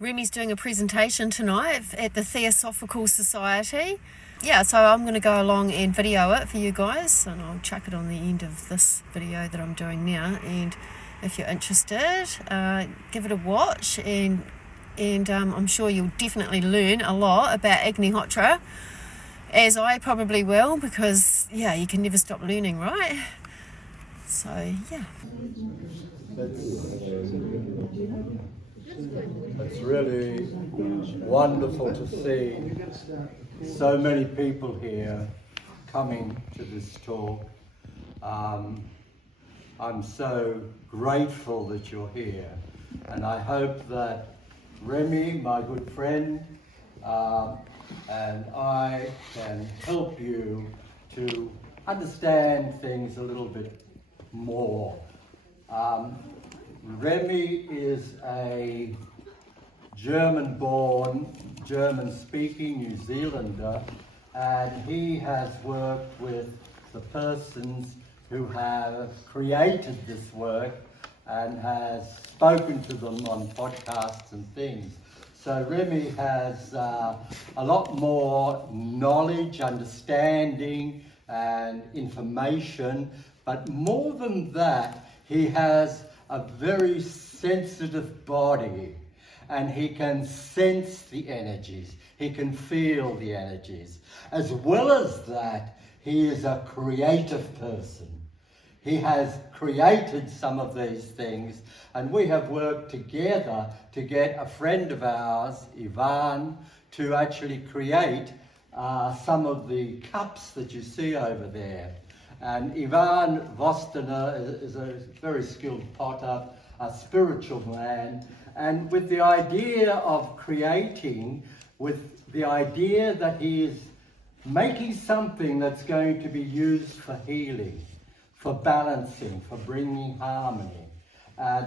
Remy's doing a presentation tonight at the Theosophical Society. Yeah, so I'm going to go along and video it for you guys, and I'll chuck it on the end of this video that I'm doing now. And if you're interested, give it a watch, and I'm sure you'll definitely learn a lot about Agnihotra, as I probably will, because yeah, you can never stop learning, right? So yeah. It's really wonderful to see so many people here coming to this talk. I'm so grateful that you're here, and I hope that Remy, my good friend, and I can help you to understand things a little bit more. Remy is a German-born, German-speaking New Zealander, and he has worked with the persons who have created this work and has spoken to them on podcasts and things. So Remy has a lot more knowledge, understanding and information, but more than that, he has a very sensitive body, and he can sense the energies, he can feel the energies. As well as that, he is a creative person. He has created some of these things, and we have worked together to get a friend of ours, Ivan, to actually create some of the cups that you see over there. And Ivan Vostiner is a very skilled potter, a spiritual man, and with the idea of creating, with the idea that he is making something that's going to be used for healing, for balancing, for bringing harmony. And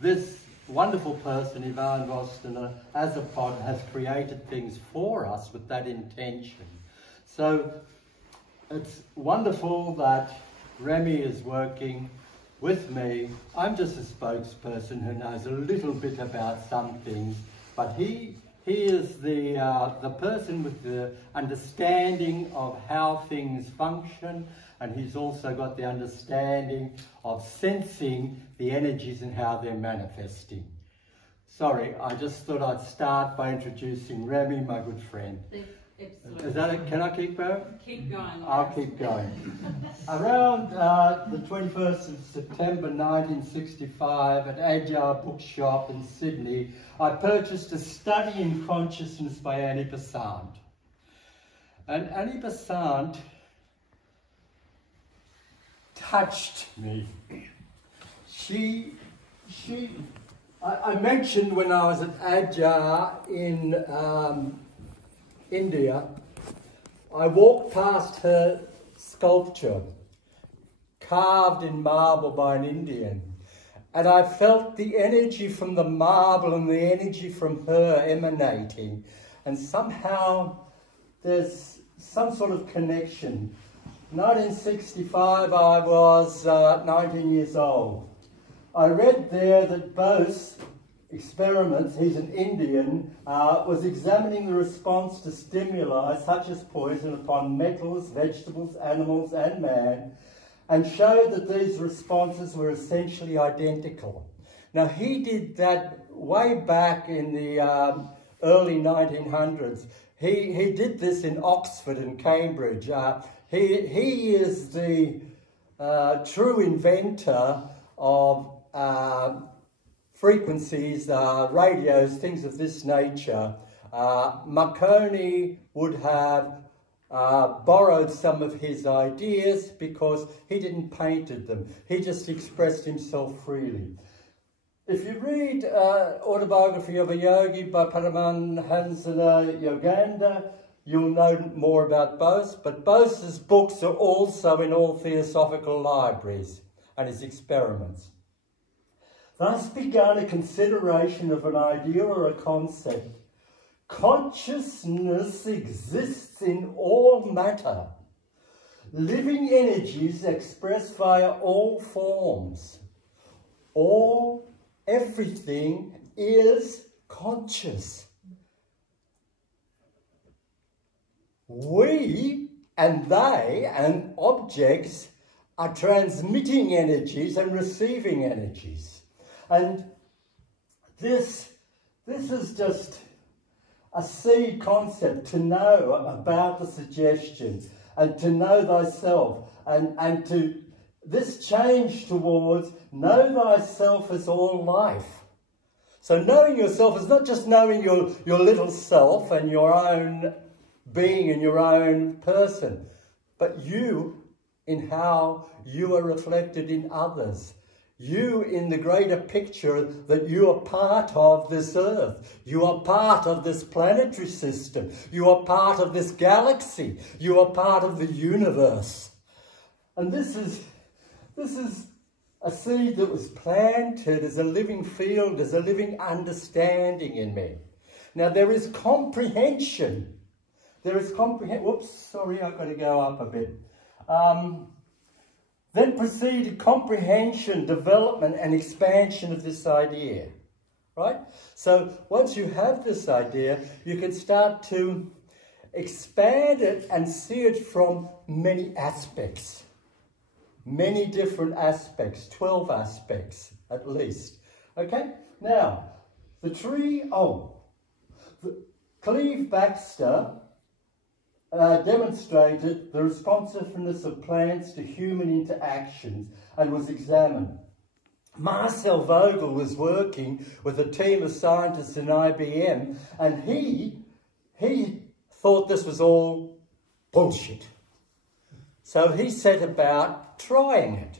this wonderful person, Ivan Vostiner, as a potter, has created things for us with that intention. So it's wonderful that Remy is working with me. I'm just a spokesperson who knows a little bit about some things, but he is the person with the understanding of how things function, and he's also got the understanding of sensing the energies and how they're manifesting. Sorry, I just thought I'd start by introducing Remy, my good friend. Absolutely. Is that it? Can I keep going? Keep going. I'll keep going. Around the 21st of September 1965 at Adyar Bookshop in Sydney, I purchased A Study in Consciousness by Annie Besant. And Annie Besant touched me. I mentioned when I was at Adyar in India, I walked past her sculpture, carved in marble by an Indian, and I felt the energy from the marble and the energy from her emanating, and somehow there's some sort of connection. 1965, I was 19 years old. I read there that Bose experiments, he's an Indian, was examining the response to stimuli such as poison upon metals, vegetables, animals and man, and showed that these responses were essentially identical. Now he did that way back in the early 1900s. He did this in Oxford and Cambridge. He is the true inventor of frequencies, radios, things of this nature. Marconi would have borrowed some of his ideas because he didn't painted them. He just expressed himself freely. If you read Autobiography of a Yogi by Paramahansa Yogananda, you'll know more about Bose, but Bose's books are also in all theosophical libraries and his experiments. Thus began a consideration of an idea or a concept. Consciousness exists in all matter. Living energies expressed via all forms. Everything is conscious. We and they and objects are transmitting energies and receiving energies. And this is just a seed concept to know about the suggestions and to know thyself and to this change towards know thyself as all life. So knowing yourself is not just knowing your little self and your own being and your own person, but you in how you are reflected in others. You in the greater picture that you are part of this earth. You are part of this planetary system. You are part of this galaxy. You are part of the universe. And this is a seed that was planted as a living field, as a living understanding in me. Now there is comprehension. There is comprehension. Whoops, sorry, I've got to go up a bit. Then proceeded comprehension, development and expansion of this idea, right? So once you have this idea, you can start to expand it and see it from many aspects, many different aspects, 12 aspects at least, okay? Now, the tree, Cleve Baxter demonstrated the responsiveness of plants to human interactions and was examined. Marcel Vogel was working with a team of scientists in IBM, and he thought this was all bullshit. So he set about trying it.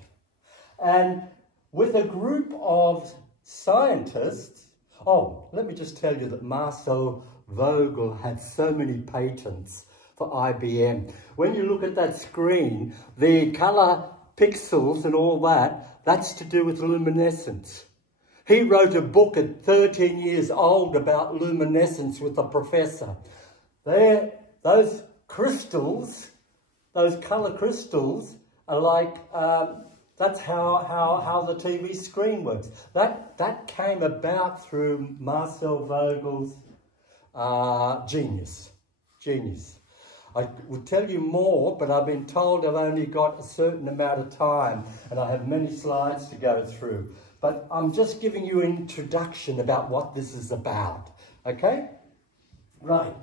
And with a group of scientists, let me just tell you that Marcel Vogel had so many patents for IBM. When you look at that screen, the colour pixels and all that, that's to do with luminescence. He wrote a book at 13 years old about luminescence with a professor. Those crystals, those colour crystals are like, that's how the TV screen works. That came about through Marcel Vogel's genius. I would tell you more, but I've been told I've only got a certain amount of time and I have many slides to go through. But I'm just giving you an introduction about what this is about, okay? Right.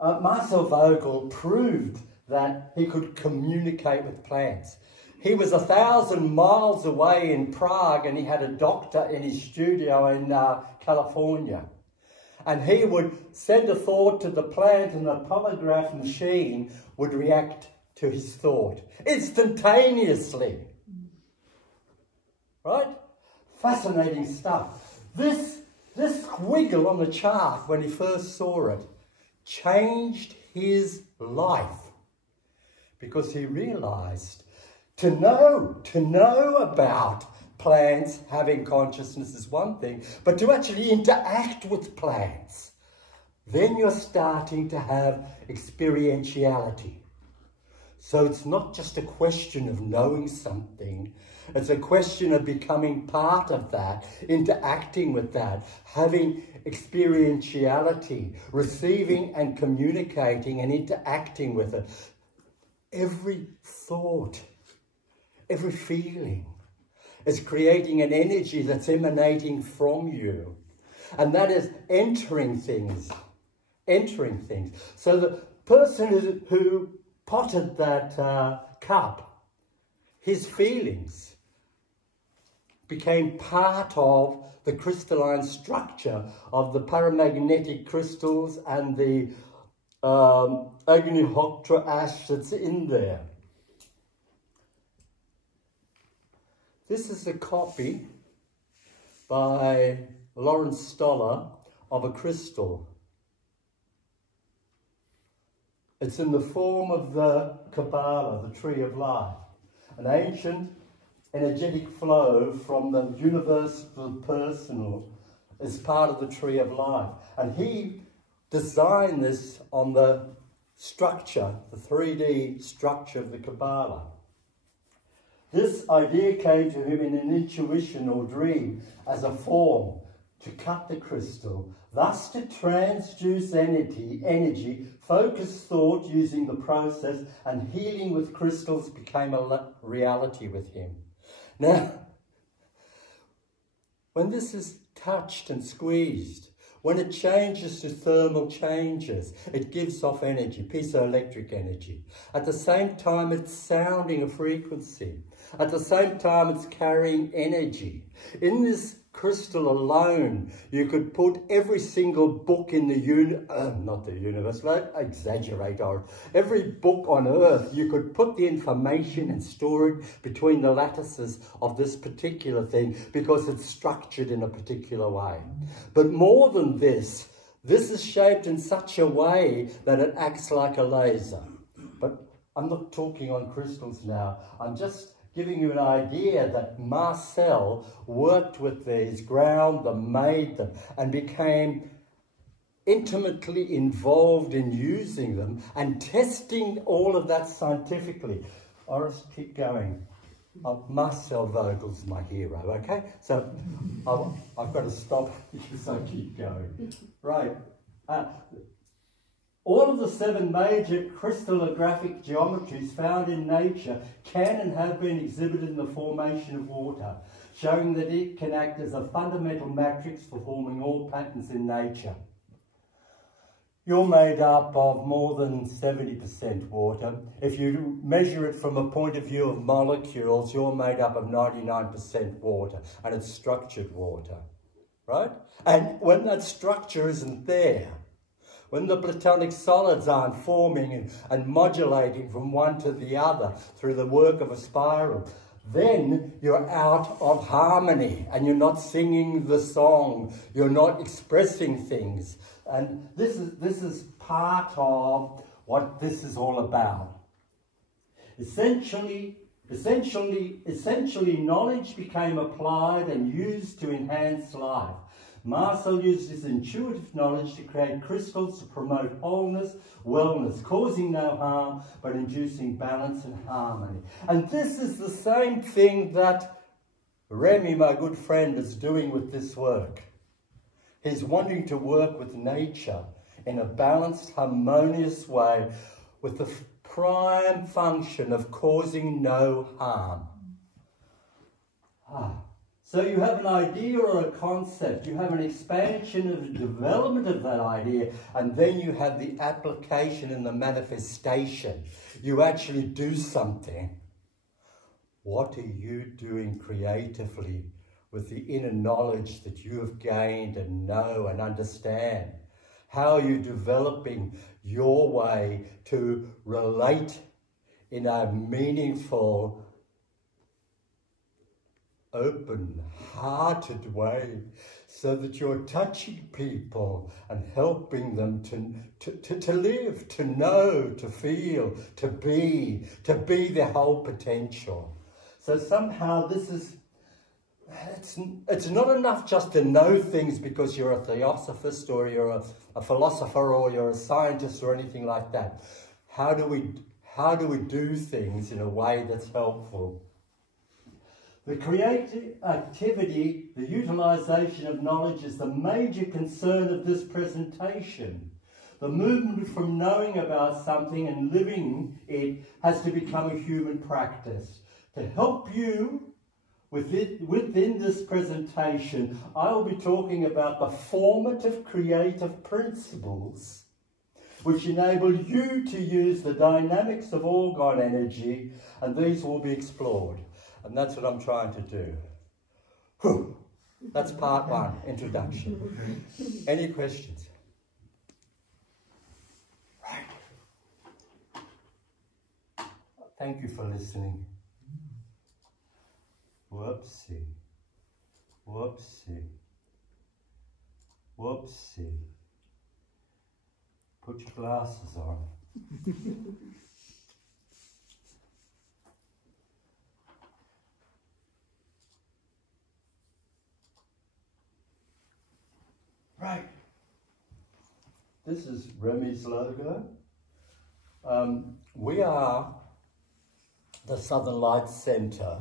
Marcel Vogel proved that he could communicate with plants. He was 1,000 miles away in Prague and he had a doctor in his studio in California. And he would send a thought to the plant and the polygraph machine would react to his thought instantaneously. Right? Fascinating stuff. This squiggle on the chart when he first saw it changed his life because he realised to know about plants having consciousness is one thing, but to actually interact with plants, then you're starting to have experientiality. So it's not just a question of knowing something, it's a question of becoming part of that, interacting with that, having experientiality, receiving and communicating and interacting with it. Every thought, every feeling, is creating an energy that's emanating from you. And that is entering things. So the person who potted that cup, his feelings became part of the crystalline structure of the paramagnetic crystals and the Agnihotra ash that's in there. This is a copy by Lawrence Stoller of a crystal. It's in the form of the Kabbalah, the Tree of Life, an ancient energetic flow from the universe to the personal is part of the Tree of Life. And he designed this on the structure, the 3D structure of the Kabbalah. This idea came to him in an intuition or dream as a form to cut the crystal, thus to transduce energy, focus thought using the process, and healing with crystals became a reality with him. Now, when this is touched and squeezed, when it changes to thermal changes, it gives off energy, piezoelectric energy. At the same time, it's sounding a frequency. At the same time, it's carrying energy. In this crystal alone, you could put every single book in the not the universe, but exaggerate, or every book on earth, you could put the information and store it between the lattices of this particular thing because it's structured in a particular way. But more than this is shaped in such a way that it acts like a laser. But I'm not talking on crystals now. I'm just giving you an idea that Marcel worked with these, ground them, made them, and became intimately involved in using them and testing all of that scientifically. Oris, keep going. Marcel Vogel's my hero, okay? So I've got to stop because I keep going. Right. All of the 7 major crystallographic geometries found in nature can and have been exhibited in the formation of water, showing that it can act as a fundamental matrix for forming all patterns in nature. You're made up of more than 70% water. If you measure it from a point of view of molecules, you're made up of 99% water, and it's structured water, right? And when that structure isn't there, when the platonic solids aren't forming and modulating from one to the other through the work of a spiral, then you're out of harmony and you're not singing the song, you're not expressing things. And this is part of what this is all about. Essentially, knowledge became applied and used to enhance life. Marcel used his intuitive knowledge to create crystals to promote wholeness, wellness, causing no harm, but inducing balance and harmony. And this is the same thing that Remy, my good friend, is doing with this work. He's wanting to work with nature in a balanced, harmonious way with the prime function of causing no harm. So you have an idea or a concept, you have an expansion of the development of that idea, and then you have the application and the manifestation. You actually do something. What are you doing creatively with the inner knowledge that you have gained and know and understand? How are you developing your way to relate in a meaningful, open-hearted way, so that you're touching people and helping them to live, to know, to feel, to be their whole potential. So somehow this is, it's not enough just to know things because you're a theosophist or you're a philosopher or you're a scientist or anything like that. How do we do things in a way that's helpful? The creative activity, the utilisation of knowledge is the major concern of this presentation. The movement from knowing about something and living it has to become a human practice. To help you within this presentation, I will be talking about the formative creative principles which enable you to use the dynamics of orgone energy, and these will be explored. And that's what I'm trying to do. Whew. That's part 1, introduction. Any questions? Right. Thank you for listening. Whoopsie. Whoopsie. Whoopsie. Put your glasses on. Right. This is Remy's logo. We are the Southern Lights Centre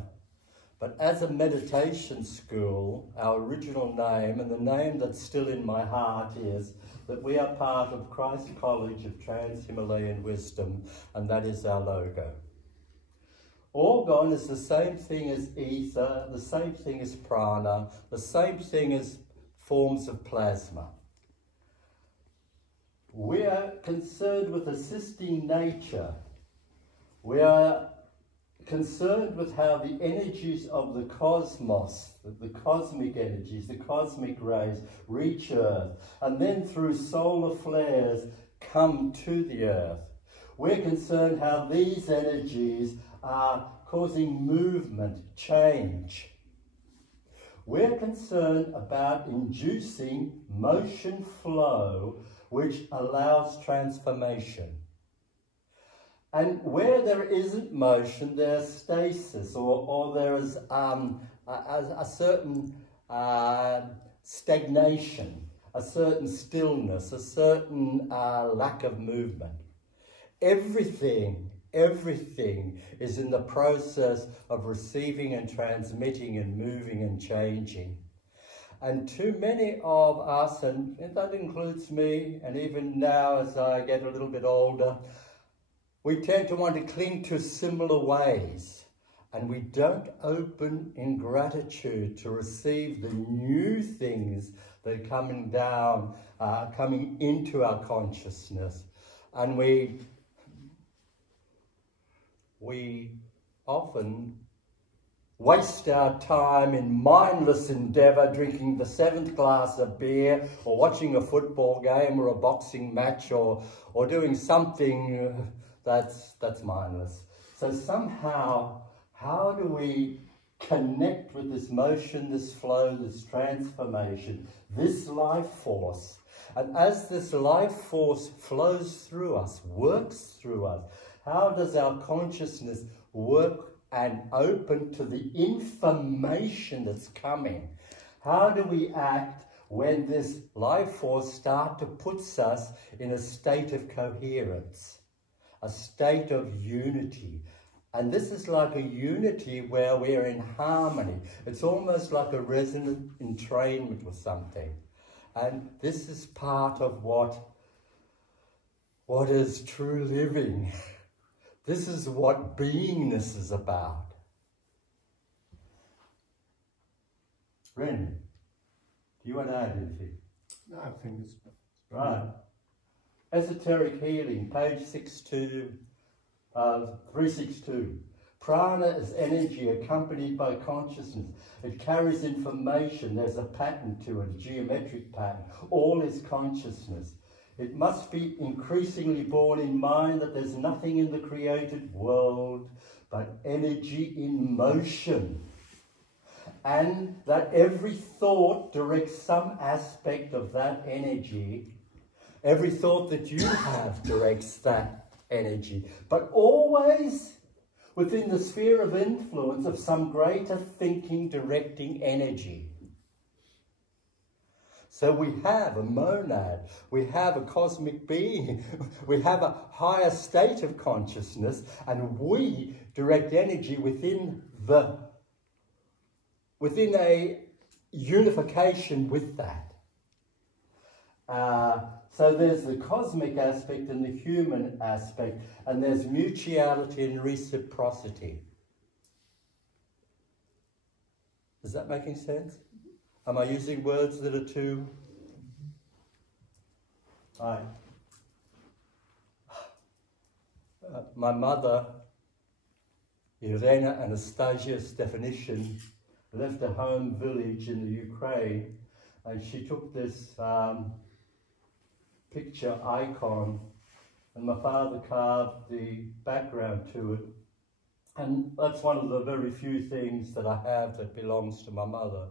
But as a meditation school, our original name, and the name that's still in my heart, is that we are part of Christ College of Trans-Himalayan Wisdom, and that is our logo. Orgon is the same thing as ether, the same thing as prana, the same thing as forms of plasma. We are concerned with assisting nature. We are concerned with how the energies of the cosmos, the cosmic energies, the cosmic rays, reach Earth, and then through solar flares come to the Earth. We're concerned how these energies are causing movement, change. We're concerned about inducing motion flow, which allows transformation. And where there isn't motion, there's stasis, or there is a certain stagnation, a certain stillness, a certain lack of movement. Everything is in the process of receiving and transmitting and moving and changing. And too many of us, and that includes me, and even now as I get a little bit older, we tend to want to cling to similar ways, and we don't open in gratitude to receive the new things that are coming down, coming into our consciousness. And we often waste our time in mindless endeavour, drinking the 7th glass of beer, or watching a football game or a boxing match, or doing something that's mindless. So somehow, how do we connect with this motion, this flow, this transformation, this life force? And as this life force flows through us, works through us, how does our consciousness work and open to the information that's coming? How do we act when this life force starts to put us in a state of coherence, a state of unity? And this is like a unity where we're in harmony. It's almost like a resonant entrainment with something. And this is part of what is true living. This is what beingness is about. Ren, do you want to add anything? No, I think it's right. Esoteric healing, page 362. Prana is energy accompanied by consciousness. It carries information. There's a pattern to it, a geometric pattern. All is consciousness. It must be increasingly borne in mind that there's nothing in the created world but energy in motion, and that every thought directs some aspect of that energy. Every thought that you have directs that energy, but always within the sphere of influence of some greater thinking, directing energy. So we have a monad, we have a cosmic being, we have a higher state of consciousness, and we direct energy within a unification with that. So there's the cosmic aspect and the human aspect, and there's mutuality and reciprocity. Is that making sense? Am I using words that are too... Right. My mother, Irena Anastasia Stefanishin, left a home village in the Ukraine, and she took this picture icon, and my father carved the background to it. And that's one of the very few things that I have that belongs to my mother.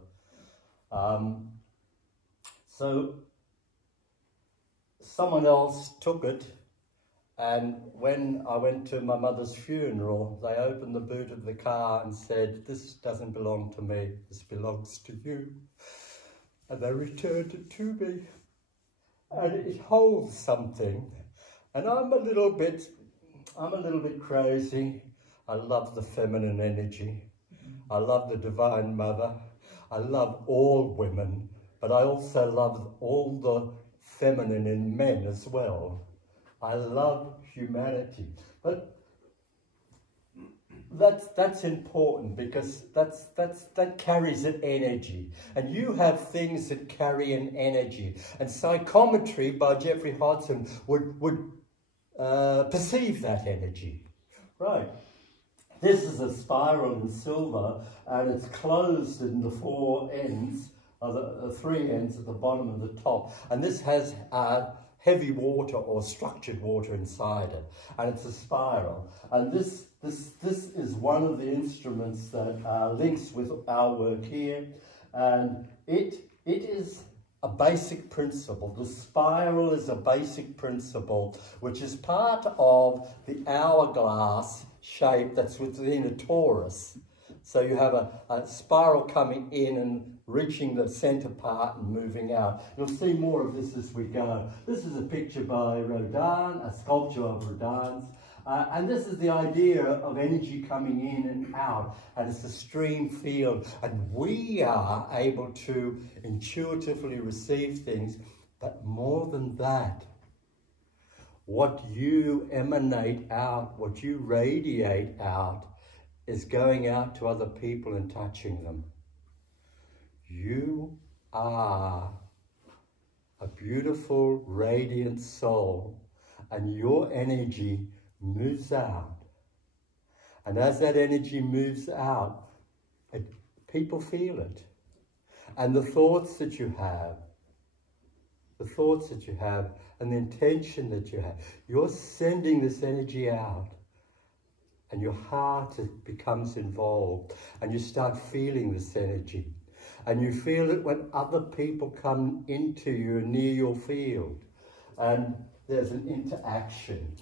So someone else took it, and when I went to my mother's funeral, they opened the boot of the car and said, "This doesn't belong to me, this belongs to you." And they returned it to me, and it holds something. And I'm a little bit crazy. I love the feminine energy. I love the Divine Mother. I love all women, but I also love all the feminine in men as well. I love humanity. But that's important, because that carries an energy, and you have things that carry an energy. And Psychometry by Jeffrey Hodgson would perceive that energy. Right. This is a spiral in silver, and it's closed in the four ends, the three ends at the bottom and the top. And this has heavy water or structured water inside it, and it's a spiral. And this is one of the instruments that links with our work here, and it is a basic principle. The spiral is a basic principle, which is part of the hourglass shape that's within a torus. So you have a spiral coming in and reaching the center part and moving out. You'll see more of this as we go. This is a picture by Rodin, a sculpture of Rodin's. And this is the idea of energy coming in and out, and it's a stream field, and we are able to intuitively receive things. But more than that, what you emanate out, what you radiate out, is going out to other people and touching them. You are a beautiful, radiant soul, and your energy moves out. And as that energy moves out, people feel it. And the thoughts that you have, and the intention that you have, you're sending this energy out, and your heart becomes involved, and you start feeling this energy. And you feel it when other people come into you, near your field, and there's an interaction.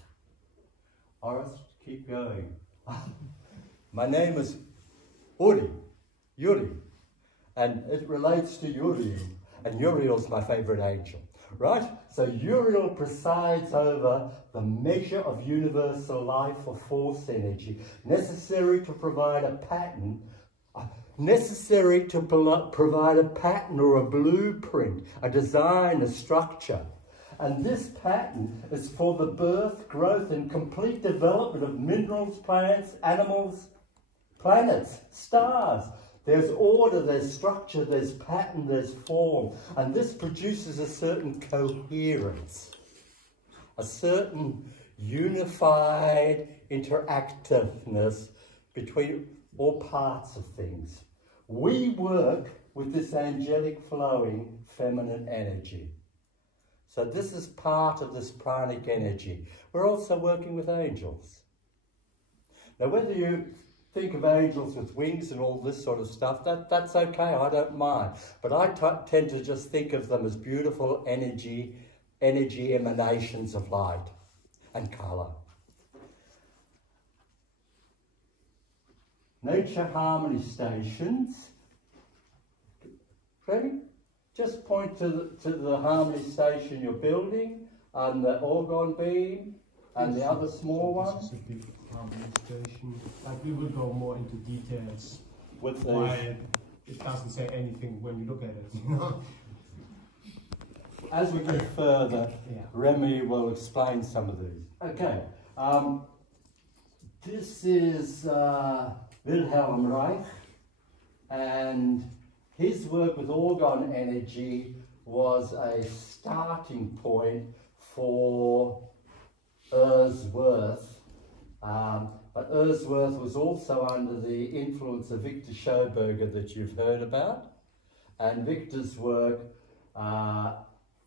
Horace, keep going. My name is Yuri, and it relates to Uriel, and Uriel's my favorite angel, right? So Uriel presides over the measure of universal life or force energy, necessary to provide a pattern, or a blueprint, a design, a structure. And this pattern is for the birth, growth, and complete development of minerals, plants, animals, planets, stars. There's order, there's structure, there's pattern, there's form. And this produces a certain coherence, a certain unified interactiveness between all parts of things. We work with this angelic flowing feminine energy. So this is part of this pranic energy. We're also working with angels. Now, whether you think of angels with wings and all this sort of stuff, that's okay, I don't mind. But I tend to just think of them as beautiful energy emanations of light and colour. Nature harmony stations. Ready? Just point to the harmony station you're building, and the orgone beam, and the other small one. This is a big harmony station. Like, we will go more into details With why it doesn't say anything when you look at it. You know? As we go further, Yeah. Remy will explain some of these. Okay. This is Wilhelm Reich, and his work with orgone energy was a starting point for Ursworth. But Ursworth was also under the influence of Victor Schoberger that you've heard about. And Victor's work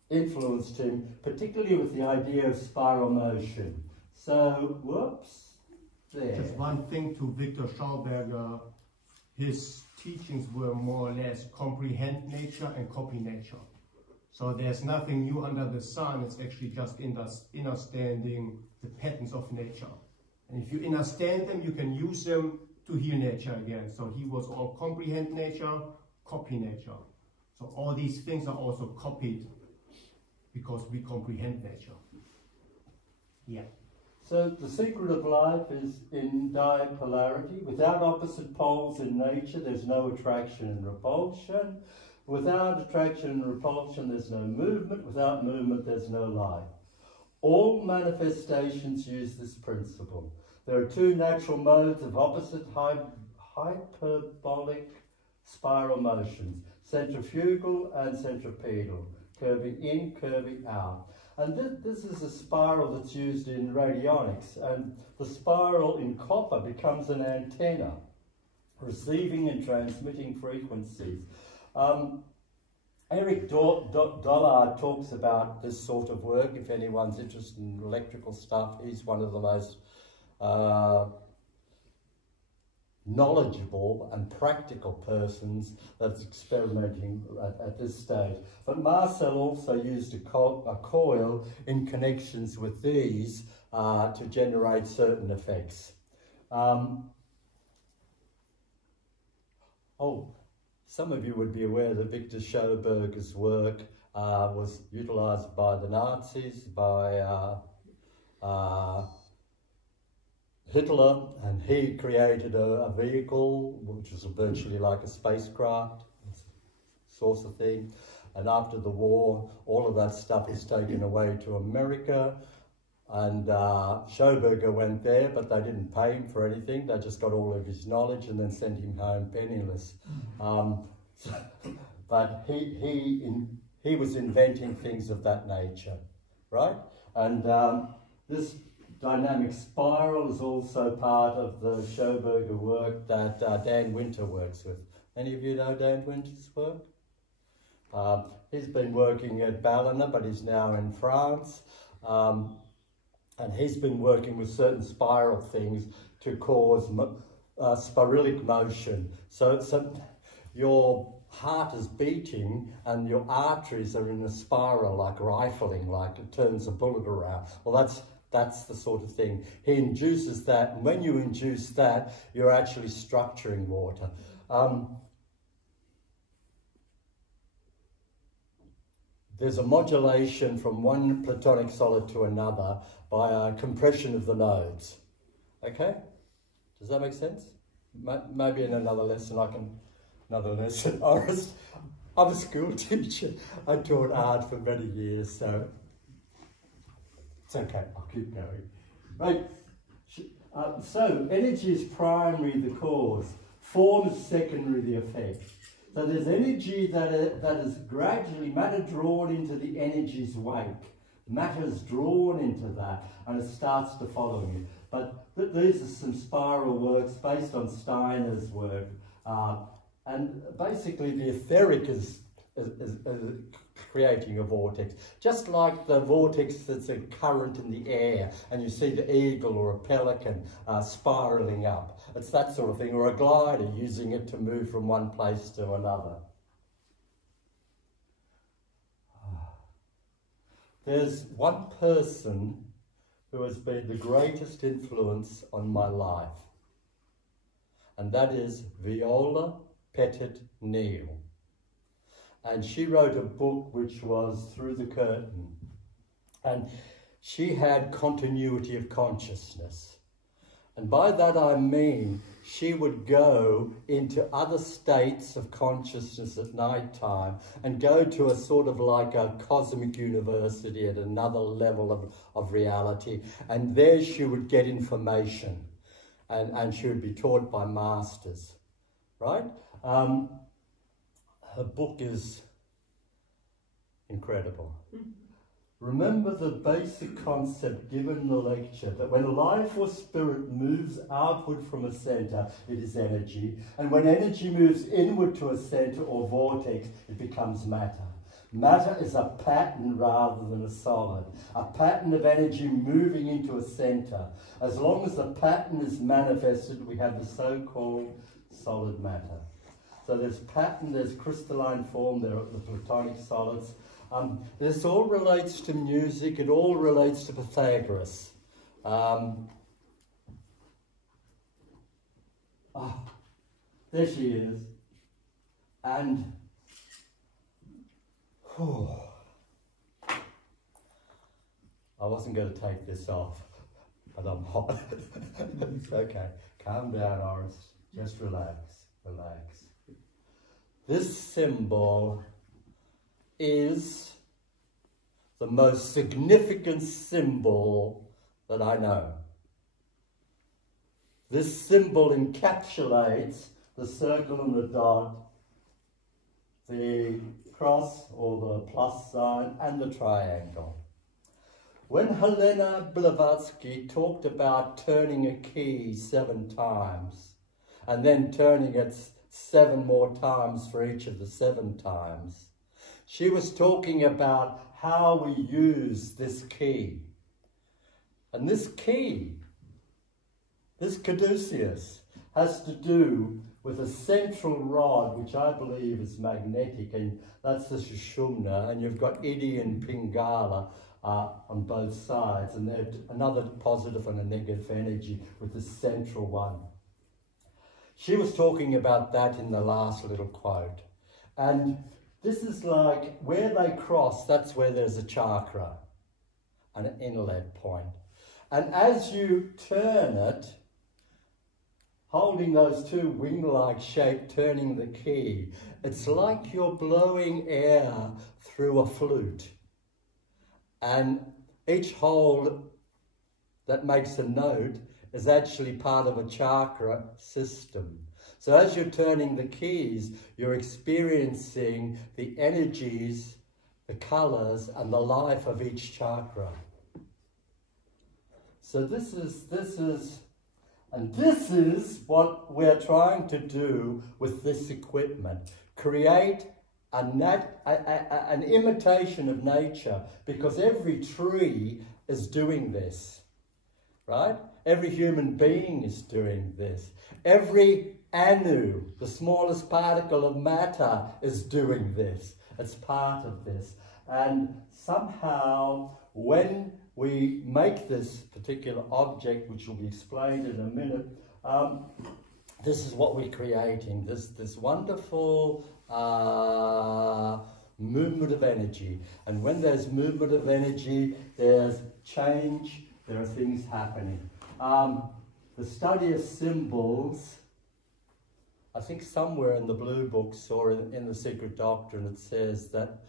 influenced him, particularly with the idea of spiral motion. So, whoops, there. Just one thing to Victor Schauberger, his teachings were more or less comprehend nature and copy nature. So there's nothing new under the sun, it's actually just understanding the patterns of nature. And if you understand them, you can use them to heal nature again. So he was all comprehend nature, copy nature. So all these things are also copied because we comprehend nature. Yeah. So the secret of life is in dipolarity. Without opposite poles in nature, there's no attraction and repulsion. Without attraction and repulsion, there's no movement. Without movement, there's no life. All manifestations use this principle. There are two natural modes of opposite hyperbolic spiral motions, centrifugal and centripetal, curving in, curving out. And this is a spiral that's used in radionics, and the spiral in copper becomes an antenna, receiving and transmitting frequencies. Eric Dollard talks about this sort of work. If anyone's interested in electrical stuff, he's one of the most knowledgeable and practical persons that's experimenting at this stage. But Marcel also used a coil in connections with these to generate certain effects. Some of you would be aware that Victor Schauberger's work was utilised by the Nazis, by Hitler, and he created a vehicle which was virtually like a spacecraft, sort of thing. And after the war, all of that stuff was taken away to America, and Schauberger went there, but they didn't pay him for anything. They just got all of his knowledge and then sent him home penniless. But he was inventing things of that nature, right? And this dynamic spiral is also part of the Schauberger work that Dan Winter works with. Any of you know Dan Winter's work? He's been working at Ballina, but he's now in France. And he's been working with certain spiral things to cause spiralic motion. So your heart is beating and your arteries are in a spiral, like rifling, like it turns a bullet around. Well, that's the sort of thing. He induces that, and when you induce that, you're actually structuring water. There's a modulation from one platonic solid to another by a compression of the nodes. Okay? Does that make sense? Maybe in another lesson I'm a school teacher. I taught art for many years, so it's okay, I'll keep going. Right, so energy is primary, the cause. Form is secondary, the effect. So there's energy that is gradually, matter drawn into the energy's wake. Matter is drawn into that, and it starts to follow you. But these are some spiral works based on Steiner's work. And basically the etheric is creating a vortex. Just like the vortex that's a current in the air, and you see the eagle or a pelican spiraling up. It's that sort of thing, or a glider using it to move from one place to another. There's one person who has been the greatest influence on my life, and that is Viola Pettit-Neal. And she wrote a book which was Through the Curtain. And she had continuity of consciousness. And by that I mean she would go into other states of consciousness at night time and go to a sort of like a cosmic university at another level of reality. And there she would get information. And she would be taught by masters, right? Her book is incredible. Remember the basic concept given in the lecture, that when life or spirit moves outward from a centre, it is energy. And when energy moves inward to a centre or vortex, it becomes matter. Matter is a pattern rather than a solid. A pattern of energy moving into a centre. As long as the pattern is manifested, we have the so-called solid matter. So there's pattern, there's crystalline form, there are the platonic solids. This all relates to music, it all relates to Pythagoras. There she is. And I wasn't going to take this off. but I'm hot. It's okay. Calm down, Oris. Just relax, relax. This symbol is the most significant symbol that I know. This symbol encapsulates the circle and the dot, the cross or the plus sign, and the triangle. When Helena Blavatsky talked about turning a key 7 times and then turning it 7 more times for each of the 7 times, she was talking about how we use this key. And this key, this caduceus, has to do with a central rod, which I believe is magnetic, and that's the Sushumna, and you've got Idi and Pingala on both sides, and there's another positive and a negative energy with the central one. She was talking about that in the last little quote. And this is like where they cross, that's where there's a chakra, an inlet point. And as you turn it, holding those 2 wing-like shape, turning the key, it's like you're blowing air through a flute. And each hole that makes a note is actually part of a chakra system. So as you're turning the keys, you're experiencing the energies, the colours, and the life of each chakra. So this is what we're trying to do with this equipment. Create an imitation of nature, because every tree is doing this, right? Every human being is doing this. Every anu, the smallest particle of matter, is doing this. It's part of this. And somehow, when we make this particular object, which will be explained in a minute, this is what we're creating, this wonderful movement of energy. And when there's movement of energy, there's change, there are things happening. The study of symbols, I think somewhere in the Blue Books or in the Secret Doctrine, it says that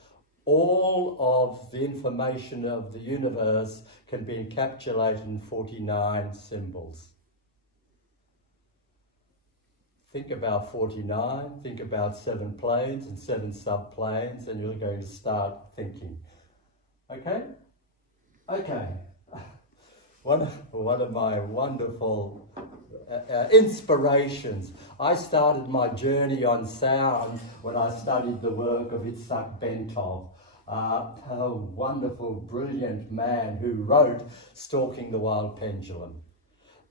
all of the information of the universe can be encapsulated in 49 symbols. Think about 49, think about 7 planes and 7 subplanes, and you're going to start thinking. Okay? Okay. One of my wonderful inspirations. I started my journey on sound when I studied the work of Itzhak Bentov, a wonderful, brilliant man who wrote Stalking the Wild Pendulum.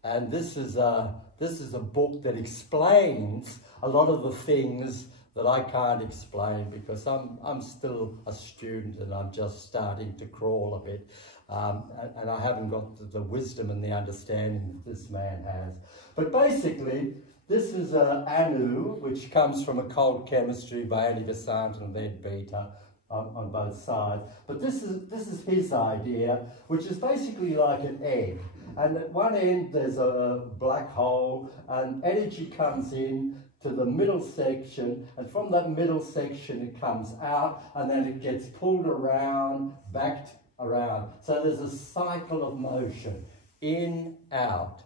And this is a book that explains a lot of the things that I can't explain, because I'm still a student and I'm just starting to crawl a bit. And I haven't got the wisdom and the understanding that this man has. But basically, this is Anu, which comes from occult chemistry by antidepressant and lead beta on both sides. But this is his idea, which is basically like an egg. And at one end there's a black hole, and energy comes in to the middle section, and from that middle section it comes out, and then it gets pulled around, back around. So there's a cycle of motion, in, out.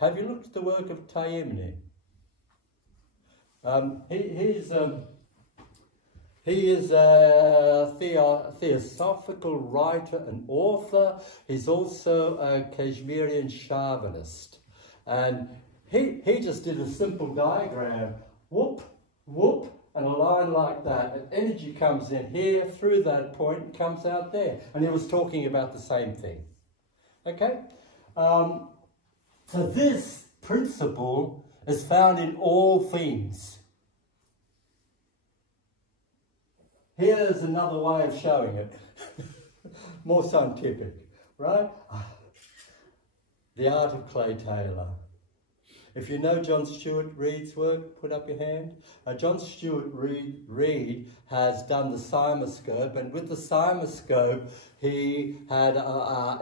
Have you looked at the work of Taimni? He is a theosophical writer and author. He's also a Kashmirian chauvinist. And he just did a simple diagram, whoop, whoop, and a line like that. And energy comes in here, through that point, and comes out there. And he was talking about the same thing. Okay? So this principle is found in all things. Here's another way of showing it. More scientific, right? The Art of Clay Taylor. If you know John Stuart Reid's work, put up your hand. John Stuart Reid has done the CymaScope, and with the CymaScope, he had,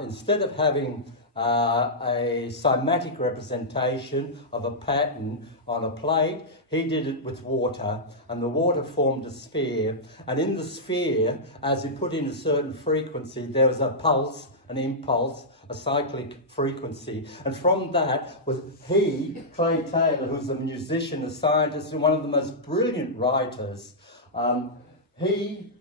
instead of having a cymatic representation of a pattern on a plate. He did it with water, and the water formed a sphere. And in the sphere, as he put in a certain frequency, there was a pulse, an impulse, a cyclic frequency. And from that was Clay Taylor, who's a musician, a scientist, and one of the most brilliant writers. He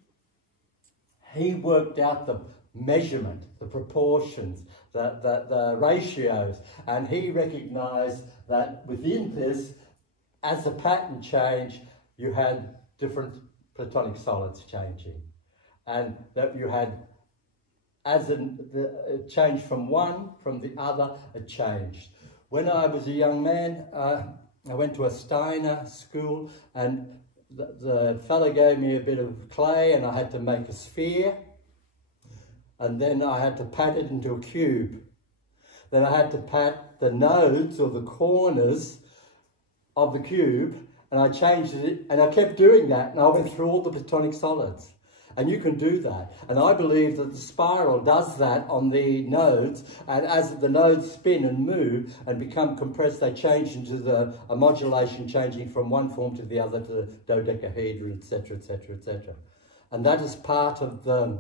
worked out the measurement, the proportions, the ratios, and he recognized that within this, as the pattern changed, you had different platonic solids changing, and that you had, as it changed from one, from the other, it changed. When I was a young man, I went to a Steiner school, and the fellow gave me a bit of clay, and I had to make a sphere, and then I had to pat it into a cube. Then I had to pat the nodes or the corners of the cube, and I changed it, and I kept doing that, and I went through all the platonic solids. And you can do that. And I believe that the spiral does that on the nodes, and as the nodes spin and move and become compressed, they change into a modulation, changing from one form to the other, to the dodecahedron, etc., etc., etc. And that is part of the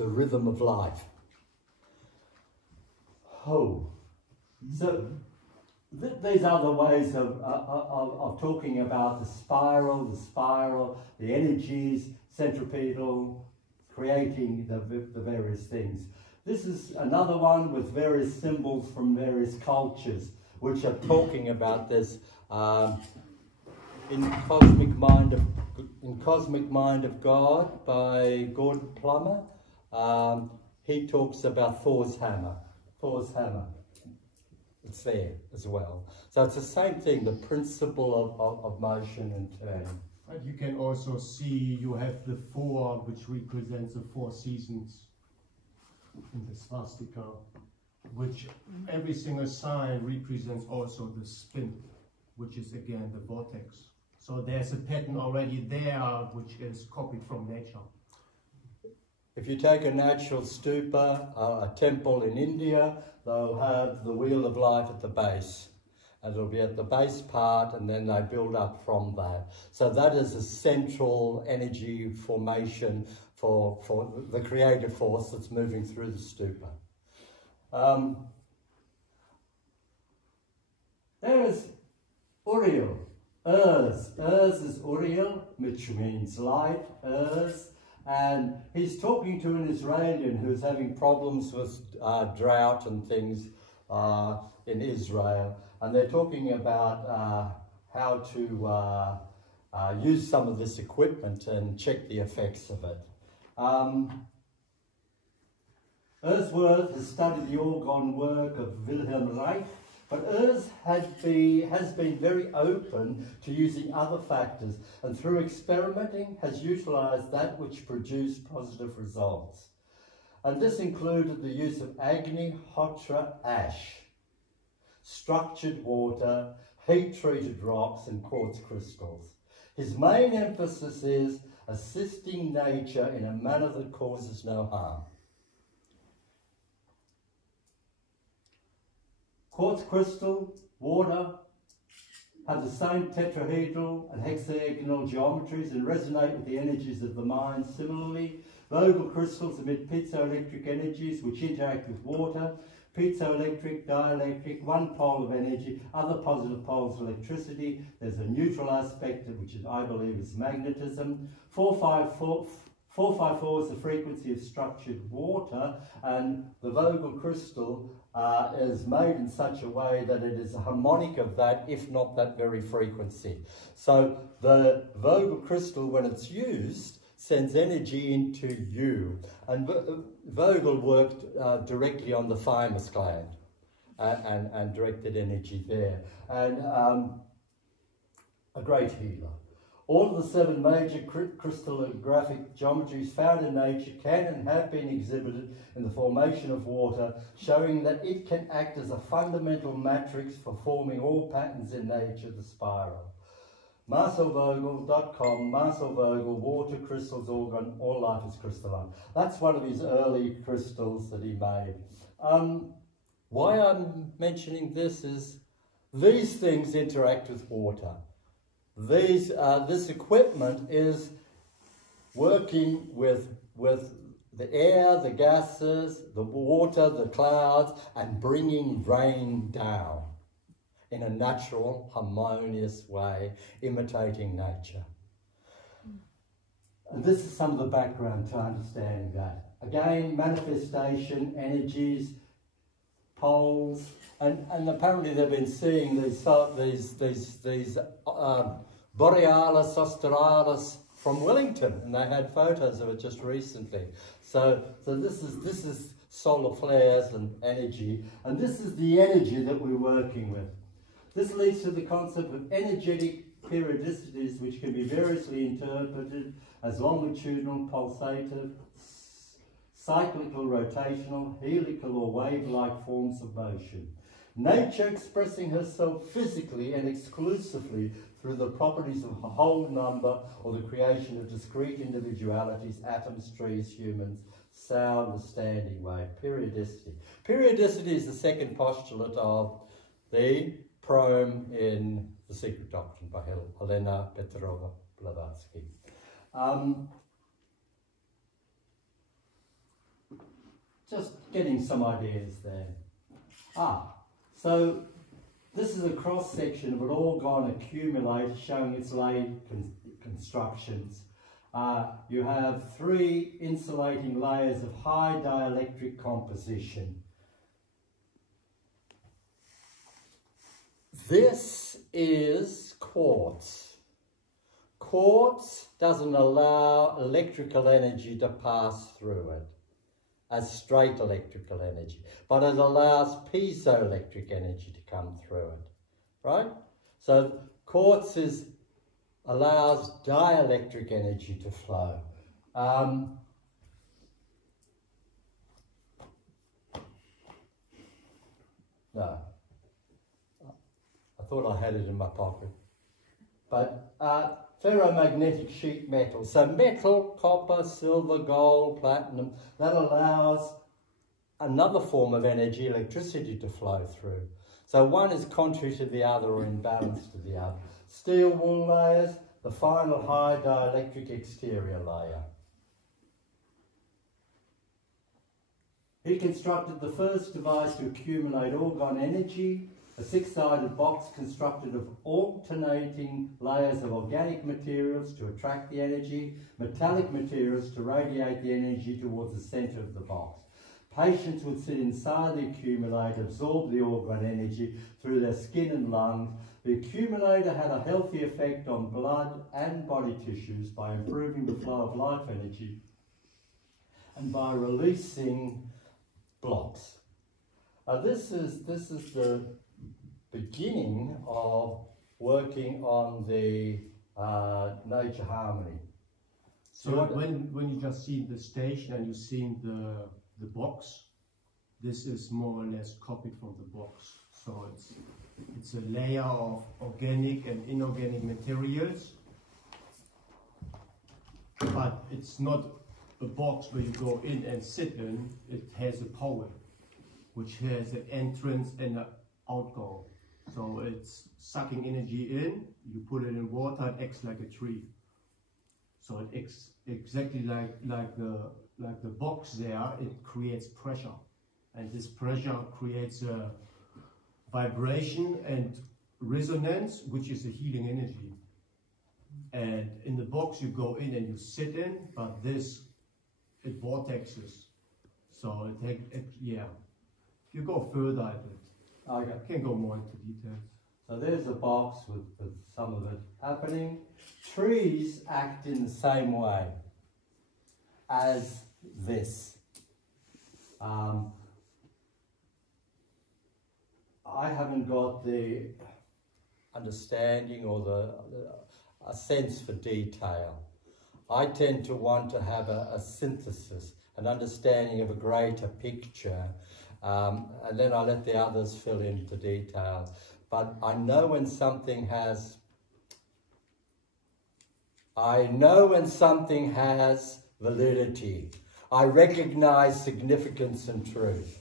rhythm of life. Oh, so these are the ways of talking about the spiral, the energies, centripetal, creating the various things. This is another one with various symbols from various cultures, which are talking about this in Cosmic Mind of God by Gordon Plummer. He talks about Thor's hammer. It's there as well. So it's the same thing, the principle of motion and turning. But you can also see you have the 4, which represents the 4 seasons in the swastika, which every single sign represents also the spin, which is again the vortex. So there's a pattern already there, which is copied from nature. If you take a natural stupa, a temple in India, they'll have the wheel of life at the base. And it'll be at the base part, and then they build up from that. So that is a central energy formation for the creative force that's moving through the stupa. There is Uriel, Urs. Urs is Uriel, which means light, Urs. And he's talking to an Israeli who's having problems with drought and things in Israel. And they're talking about how to use some of this equipment and check the effects of it. Ursworth has studied the organ work of Wilhelm Reich, but Urs has been very open to using other factors, and through experimenting has utilised that which produced positive results. And this included the use of Agni Hotra ash, structured water, heat-treated rocks and quartz crystals. His main emphasis is assisting nature in a manner that causes no harm. Quartz crystal, water, have the same tetrahedral and hexagonal geometries and resonate with the energies of the mind. Similarly, Vogel crystals emit piezoelectric energies which interact with water. Piezoelectric, dielectric, one pole of energy, other positive poles of electricity. There's a neutral aspect, which I believe is magnetism. 454 is the frequency of structured water, and the Vogel crystal is made in such a way that it is a harmonic of that, if not that very frequency. So the Vogel crystal, when it's used, sends energy into you. And Vogel worked directly on the thymus gland and directed energy there. And a great healer. All of the 7 major crystallographic geometries found in nature can and have been exhibited in the formation of water, showing that it can act as a fundamental matrix for forming all patterns in nature, the spiral. MarcelVogel.com, Marcel Vogel, water, crystals, organ, all life is crystalline. That's one of his early crystals that he made. Why I'm mentioning this is these things interact with water. This equipment is working with the air, the gases, the water, the clouds, and bringing rain down in a natural, harmonious way, imitating nature. And this is some of the background to understanding that. Again, manifestation, energies, poles, and apparently they've been seeing these Borealis Australis from Wellington, and they had photos of it just recently. So this is solar flares and energy, and this is the energy that we're working with. This leads to the concept of energetic periodicities, which can be variously interpreted as longitudinal, pulsative, cyclical, rotational, helical or wave-like forms of motion. Nature expressing herself physically and exclusively through the properties of a whole number or the creation of discrete individualities, atoms, trees, humans, sound, the standing wave, periodicity. Periodicity is the second postulate of the proem in The Secret Doctrine by Helena Petrova Blavatsky. Just getting some ideas there. So this is a cross-section of an orgone accumulator showing its laid constructions. You have 3 insulating layers of high dielectric composition. This is quartz. Quartz doesn't allow electrical energy to pass through it as straight electrical energy, but it allows piezoelectric energy to come through it, right? So quartz allows dielectric energy to flow. No, I thought I had it in my pocket, but ferromagnetic sheet metal. So metal, copper, silver, gold, platinum, that allows another form of energy, electricity, to flow through. So one is contrary to the other or in balance to the other. Steel wool layers, the final high dielectric exterior layer. He constructed the first device to accumulate orgone energy, a 6-sided box constructed of alternating layers of organic materials to attract the energy, metallic materials to radiate the energy towards the centre of the box. Patients would sit inside the accumulator, absorb the orgone energy through their skin and lungs. The accumulator had a healthy effect on blood and body tissues by improving the flow of life energy and by releasing blocks. This is the beginning of working on the nature harmony. So when you just see the station and you see the box, this is more or less copied from the box. So it's a layer of organic and inorganic materials, but it's not a box where you go in and sit in. It has a pole, which has an entrance and an outgo. So it's sucking energy in, you put it in water, it acts like a tree. So it acts exactly like the box there, it creates pressure. And this pressure creates a vibration and resonance, which is a healing energy. And in the box you go in and you sit in, but it vortexes. So yeah, if you go further at it, I can go more into details. So there's a box with some of it happening. Trees act in the same way as this. I haven't got the understanding or a sense for detail. I tend to want to have a synthesis, an understanding of a greater picture, and then I let the others fill in the detail. But I know when something has validity. I recognize significance and truth.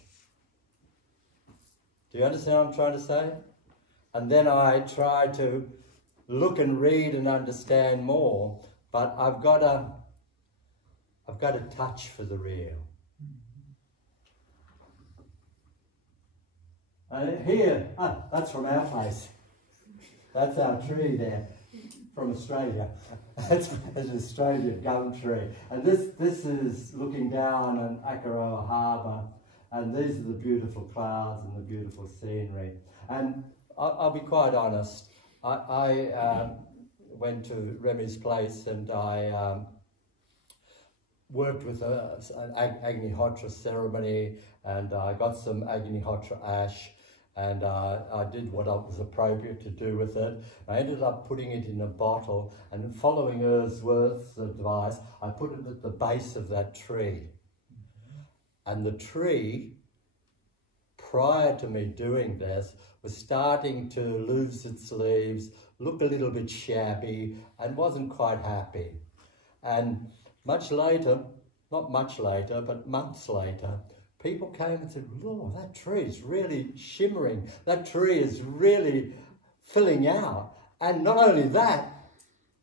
Do you understand what I'm trying to say? And then I try to look and read and understand more, but I've got a touch for the real. Here, that's from our place. That's our tree there, from Australia. That's an Australian gum tree. And this is looking down on Akaroa Harbour, and these are the beautiful clouds and the beautiful scenery. And I'll be quite honest, I went to Remy's place and I worked with an Agnihotra ceremony, and I got some Agnihotra ash, and I did what was appropriate to do with it. I ended up putting it in a bottle, and following Earthworth's advice, I put it at the base of that tree. And the tree, prior to me doing this, was starting to lose its leaves, look a little bit shabby, and wasn't quite happy. And much later, not much later, but months later, people came and said, "Lord, that tree is really shimmering. That tree is really filling out." And not only that,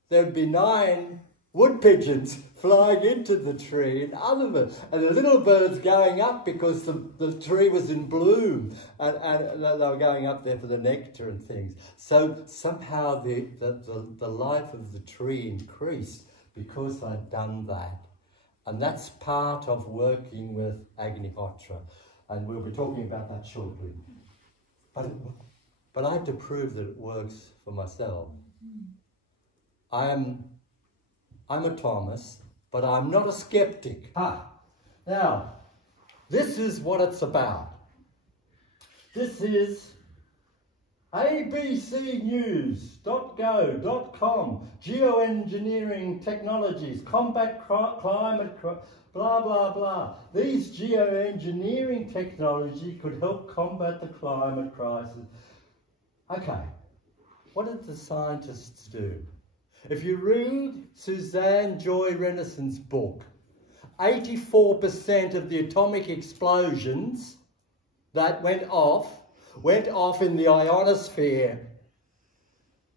there'd be 9 wood pigeons flying into the tree and other birds, and the little birds going up because the tree was in bloom, and they were going up there for the nectar and things. So somehow the life of the tree increased because I'd done that. And that's part of working with Agnihotra, and we'll be talking about that shortly. But I had to prove that it works for myself. I'm a Thomas, but I'm not a skeptic. Now, this is what it's about. This is abcnews.go.com, geoengineering technologies, combat climate, blah, blah, blah. These geoengineering technology could help combat the climate crisis. Okay, what did the scientists do? If you read Suzanne Joy Renison's book, 84% of the atomic explosions that went off in the ionosphere,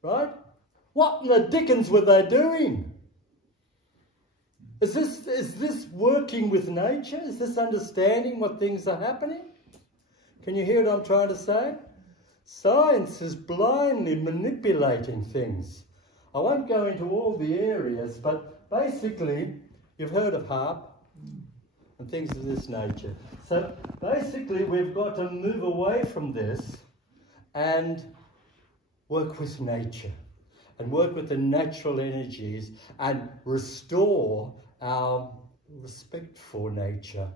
right? What in the dickens were they doing? Is this working with nature? Is this understanding what things are happening? Can you hear what I'm trying to say? Science is blindly manipulating things. I won't go into all the areas, but basically, you've heard of HAARP and things of this nature. So basically, we've got to move away from this and work with nature and work with the natural energies and restore our respect for nature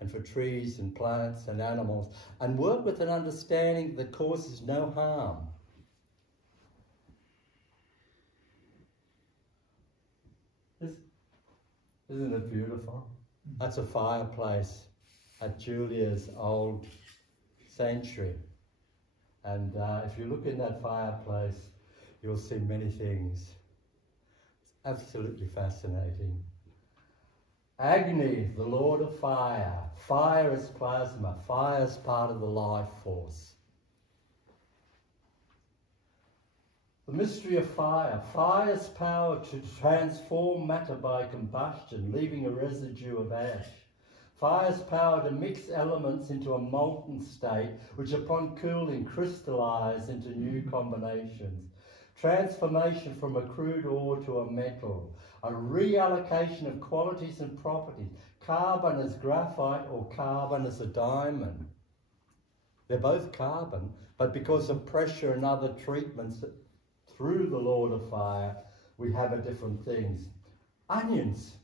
and for trees and plants and animals, and work with an understanding that causes no harm. Isn't it beautiful? That's a fireplace at Julia's old sanctuary. And if you look in that fireplace, you'll see many things. It's absolutely fascinating. Agni, the Lord of Fire. Fire is plasma. Fire is part of the life force. The mystery of fire. Fire's power to transform matter by combustion, leaving a residue of ash. Fire's power to mix elements into a molten state, which upon cooling crystallize into new combinations. Transformation from a crude ore to a metal. A reallocation of qualities and properties. Carbon as graphite or carbon as a diamond. They're both carbon, but because of pressure and other treatments through the Lord of Fire, we have a different things. Onions.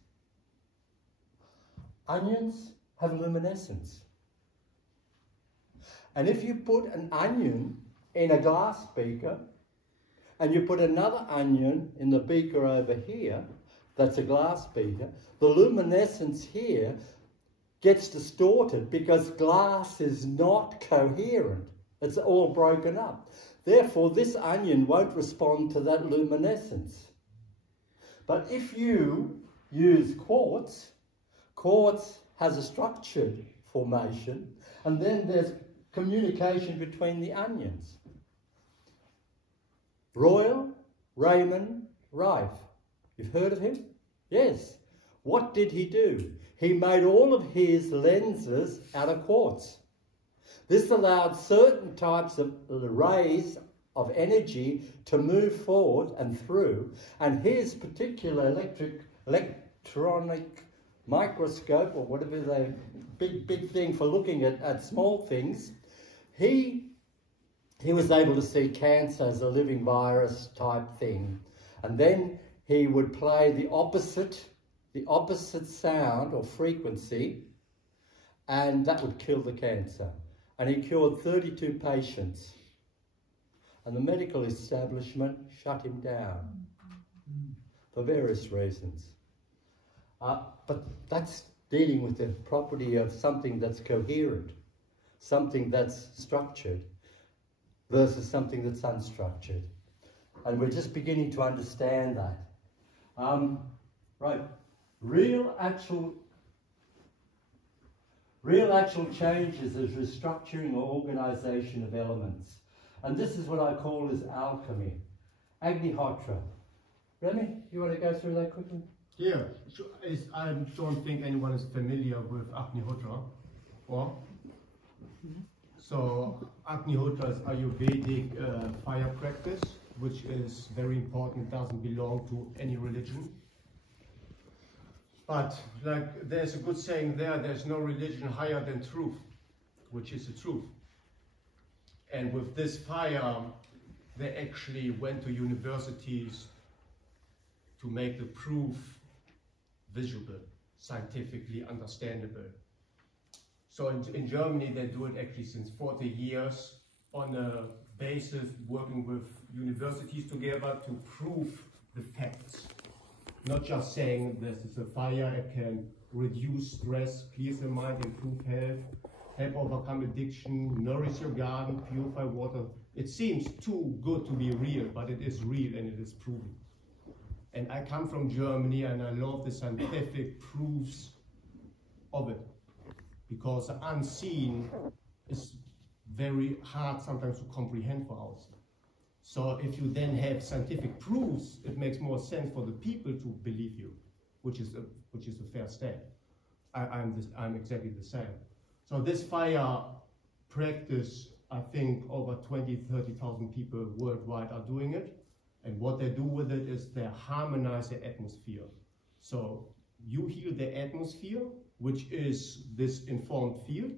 Onions have luminescence. And if you put an onion in a glass beaker, and you put another onion in the beaker over here, that's a glass beaker, the luminescence here gets distorted because glass is not coherent. It's all broken up. Therefore, this onion won't respond to that luminescence. But if you use quartz, quartz has a structured formation, and then there's communication between the onions. Royal Raymond Rife. You've heard of him? Yes. What did he do? He made all of his lenses out of quartz. This allowed certain types of rays of energy to move forward and through, and his particular electronic microscope, or whatever the big thing for looking at small things, he was able to see cancer as a living virus type thing. And then he would play the opposite sound or frequency, and that would kill the cancer. And he cured 32 patients. And the medical establishment shut him down for various reasons. But that's dealing with the property of something that's coherent, something that's structured, versus something that's unstructured. And we're just beginning to understand that. Right, real actual changes is restructuring or organisation of elements. And this is what I call as alchemy. Agnihotra. Remy, you want to go through that quickly? Yeah, I don't think anyone is familiar with Agnihotra. Or? So Agnihotra is Ayurvedic fire practice, which is very important. It doesn't belong to any religion. But like there's a good saying there's no religion higher than truth, which is the truth. And with this fire, they actually went to universities to make the proof visible, scientifically understandable. So in Germany, they do it actually since 40 years on a basis working with universities together to prove the facts. Not just saying this is a fire, it can reduce stress, clear the mind, improve health, help overcome addiction, nourish your garden, purify water. It seems too good to be real, but it is real and it is proven. And I come from Germany and I love the scientific proofs of it, because the unseen is very hard sometimes to comprehend for us. So if you then have scientific proofs, it makes more sense for the people to believe you, which is a fair step. I'm exactly the same. So this fire practice, I think over 20,000-30,000 people worldwide are doing it. And what they do with it is they harmonize the atmosphere. So you heal the atmosphere, which is this informed field,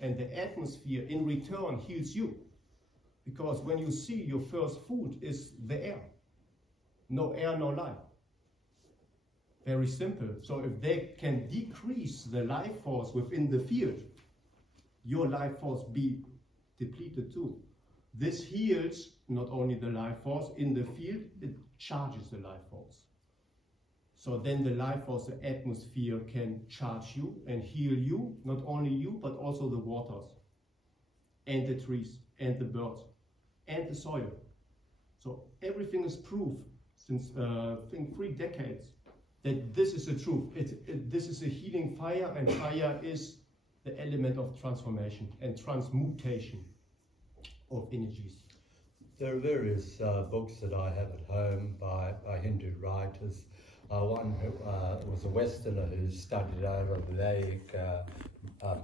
and the atmosphere in return heals you. Because when you see your first food is the air. No air, no life. Very simple. So if they can decrease the life force within the field, your life force be depleted too. This heals not only the life force in the field, it charges the life force. So then the life force, the atmosphere can charge you and heal you, not only you, but also the waters, and the trees, and the birds, and the soil. So everything is proof since, I think, 3 decades that this is the truth. This is a healing fire, and fire is the element of transformation and transmutation of energies. There are various books that I have at home by Hindu writers. One who was a Westerner who studied over the Vedic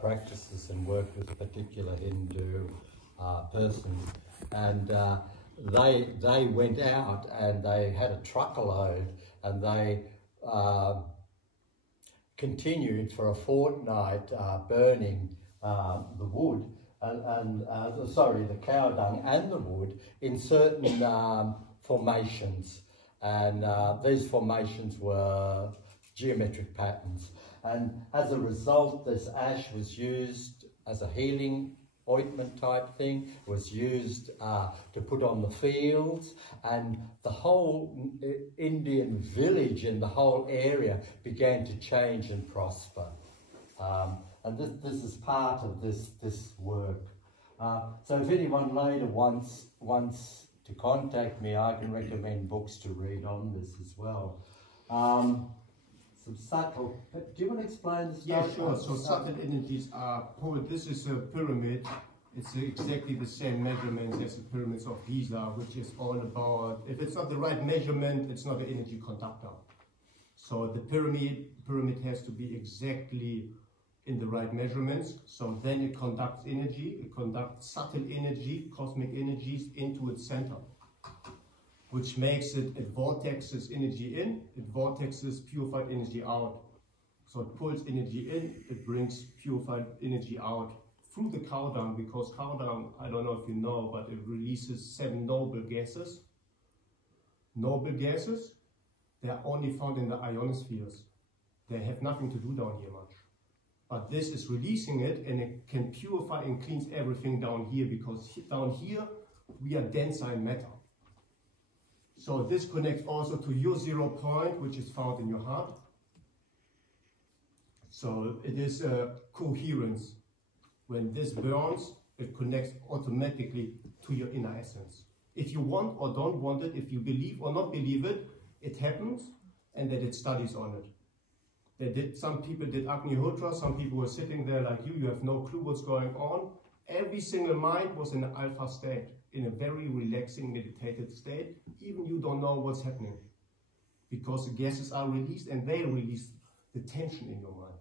practices and worked with a particular Hindu person, and they went out and they had a truckload and they continued for a fortnight burning the wood the cow dung and the wood in certain formations. And these formations were geometric patterns. And as a result, this ash was used as a healing ointment type thing. It was used to put on the fields, and the whole Indian village and the whole area began to change and prosper. And this is part of this work. So if anyone later wants to contact me, I can recommend books to read on this as well. Some subtle. Do you want to explain the stuff? Yeah, sure. So subtle energies are. This is a pyramid It's exactly the same measurements as the pyramids of Giza, which is all about, if it's not the right measurement, it's not an energy conductor. So the pyramid has to be exactly in the right measurements, so then it conducts energy, it conducts subtle energy, cosmic energies into its center, which makes it vortexes energy in, it vortexes purified energy out. So it pulls energy in, it brings purified energy out through the cow dung, because cow dung, I don't know if you know, but it releases 7 noble gases. Noble gases, they are only found in the ionospheres. They have nothing to do down here much. But this is releasing it, and it can purify and cleanse everything down here, because down here we are denser in matter. So this connects also to your 0 point, which is found in your heart. So it is a coherence. When this burns, it connects automatically to your inner essence. If you want or don't want it, if you believe or not believe it, it happens, and they did studies on it. Some people did Agnihotra, some people were sitting there like you have no clue what's going on. Every single mind was in an alpha state, in a very relaxing, meditated state. Even you don't know what's happening, because the gases are released, and they release the tension in your mind.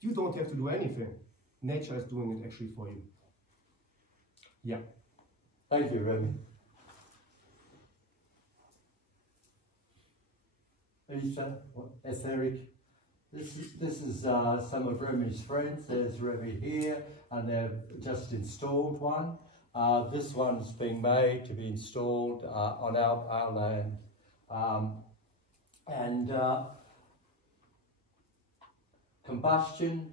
You don't have to do anything. Nature is doing it actually for you. Yeah. Thank you, Remy. Lisa, Etheric. This is some of Remy's friends. There's Remy here, and they've just installed one. This one's being made to be installed on our land. Combustion.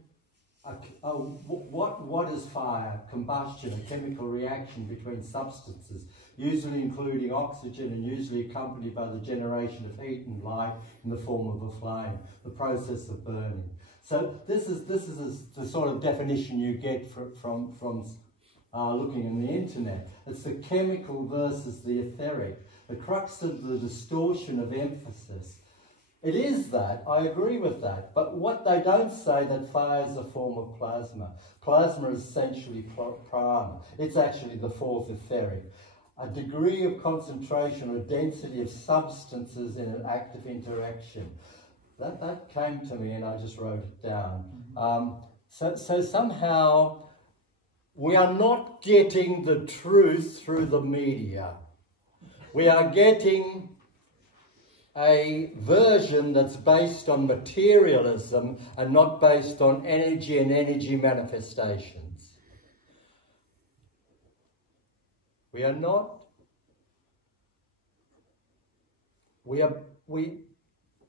What is fire? Combustion, a chemical reaction between substances, usually including oxygen and usually accompanied by the generation of heat and light in the form of a flame, the process of burning. So this is the sort of definition you get from looking in the internet. It's the chemical versus the etheric, the crux of the distortion of emphasis. It is that, I agree with that, but what they don't say, that fire is a form of plasma. Plasma is essentially prana. It's actually the fourth etheric. A degree of concentration or density of substances in an active interaction. That came to me and I just wrote it down. So somehow we are not getting the truth through the media. We are getting a version that's based on materialism and not based on energy and energy manifestations. We are not,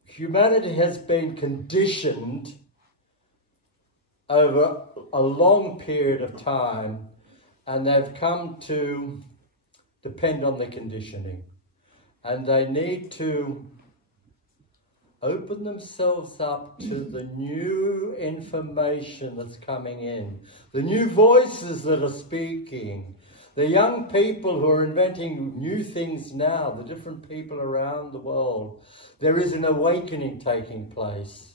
humanity has been conditioned over a long period of time, and they've come to depend on the conditioning. And they need to open themselves up to the new information that's coming in, the new voices that are speaking, the young people who are inventing new things now, the different people around the world. There is an awakening taking place.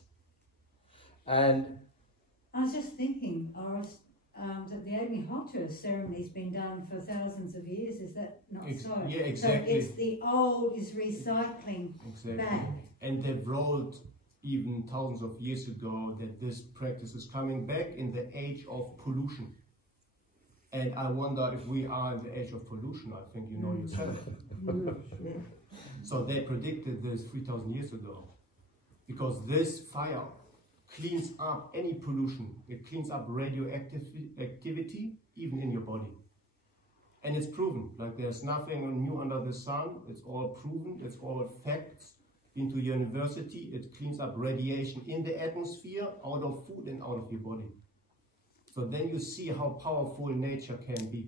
And I was just thinking, Oris, that the Agnihotra ceremony has been done for thousands of years. Is that not so? Yeah, exactly. So it's the old is recycling back. And they wrote even thousands of years ago that this practice is coming back in the age of pollution. And I wonder if we are in the age of pollution. I think you know yourself. So they predicted this 3,000 years ago, because this fire cleans up any pollution. It cleans up radioactivity, even in your body. And it's proven. Like, there's nothing new under the sun. It's all proven. It's all facts. Been to university. It cleans up radiation in the atmosphere, out of food and out of your body. So then you see how powerful nature can be.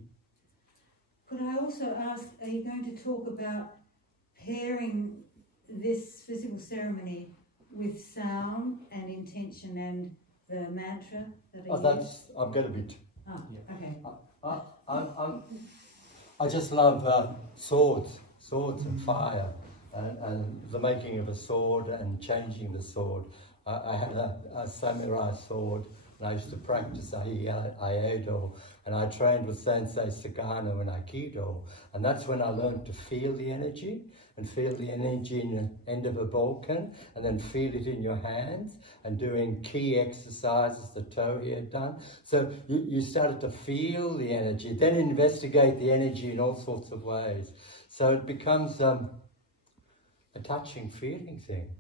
Could I also ask, are you going to talk about pairing this physical ceremony with sound and intention and the mantra that I'm going to be... okay. I just love swords and fire, and the making of a sword and changing the sword. I had a samurai sword and I used to practice Aikido, and I trained with Sensei Sagano in Aikido, and that's when I learned to feel the energy, and feel the energy in the end of a bokken, and then feel it in your hands, and doing key exercises that Tohi had done. So you started to feel the energy, then investigate the energy in all sorts of ways. So it becomes a touching, feeling thing.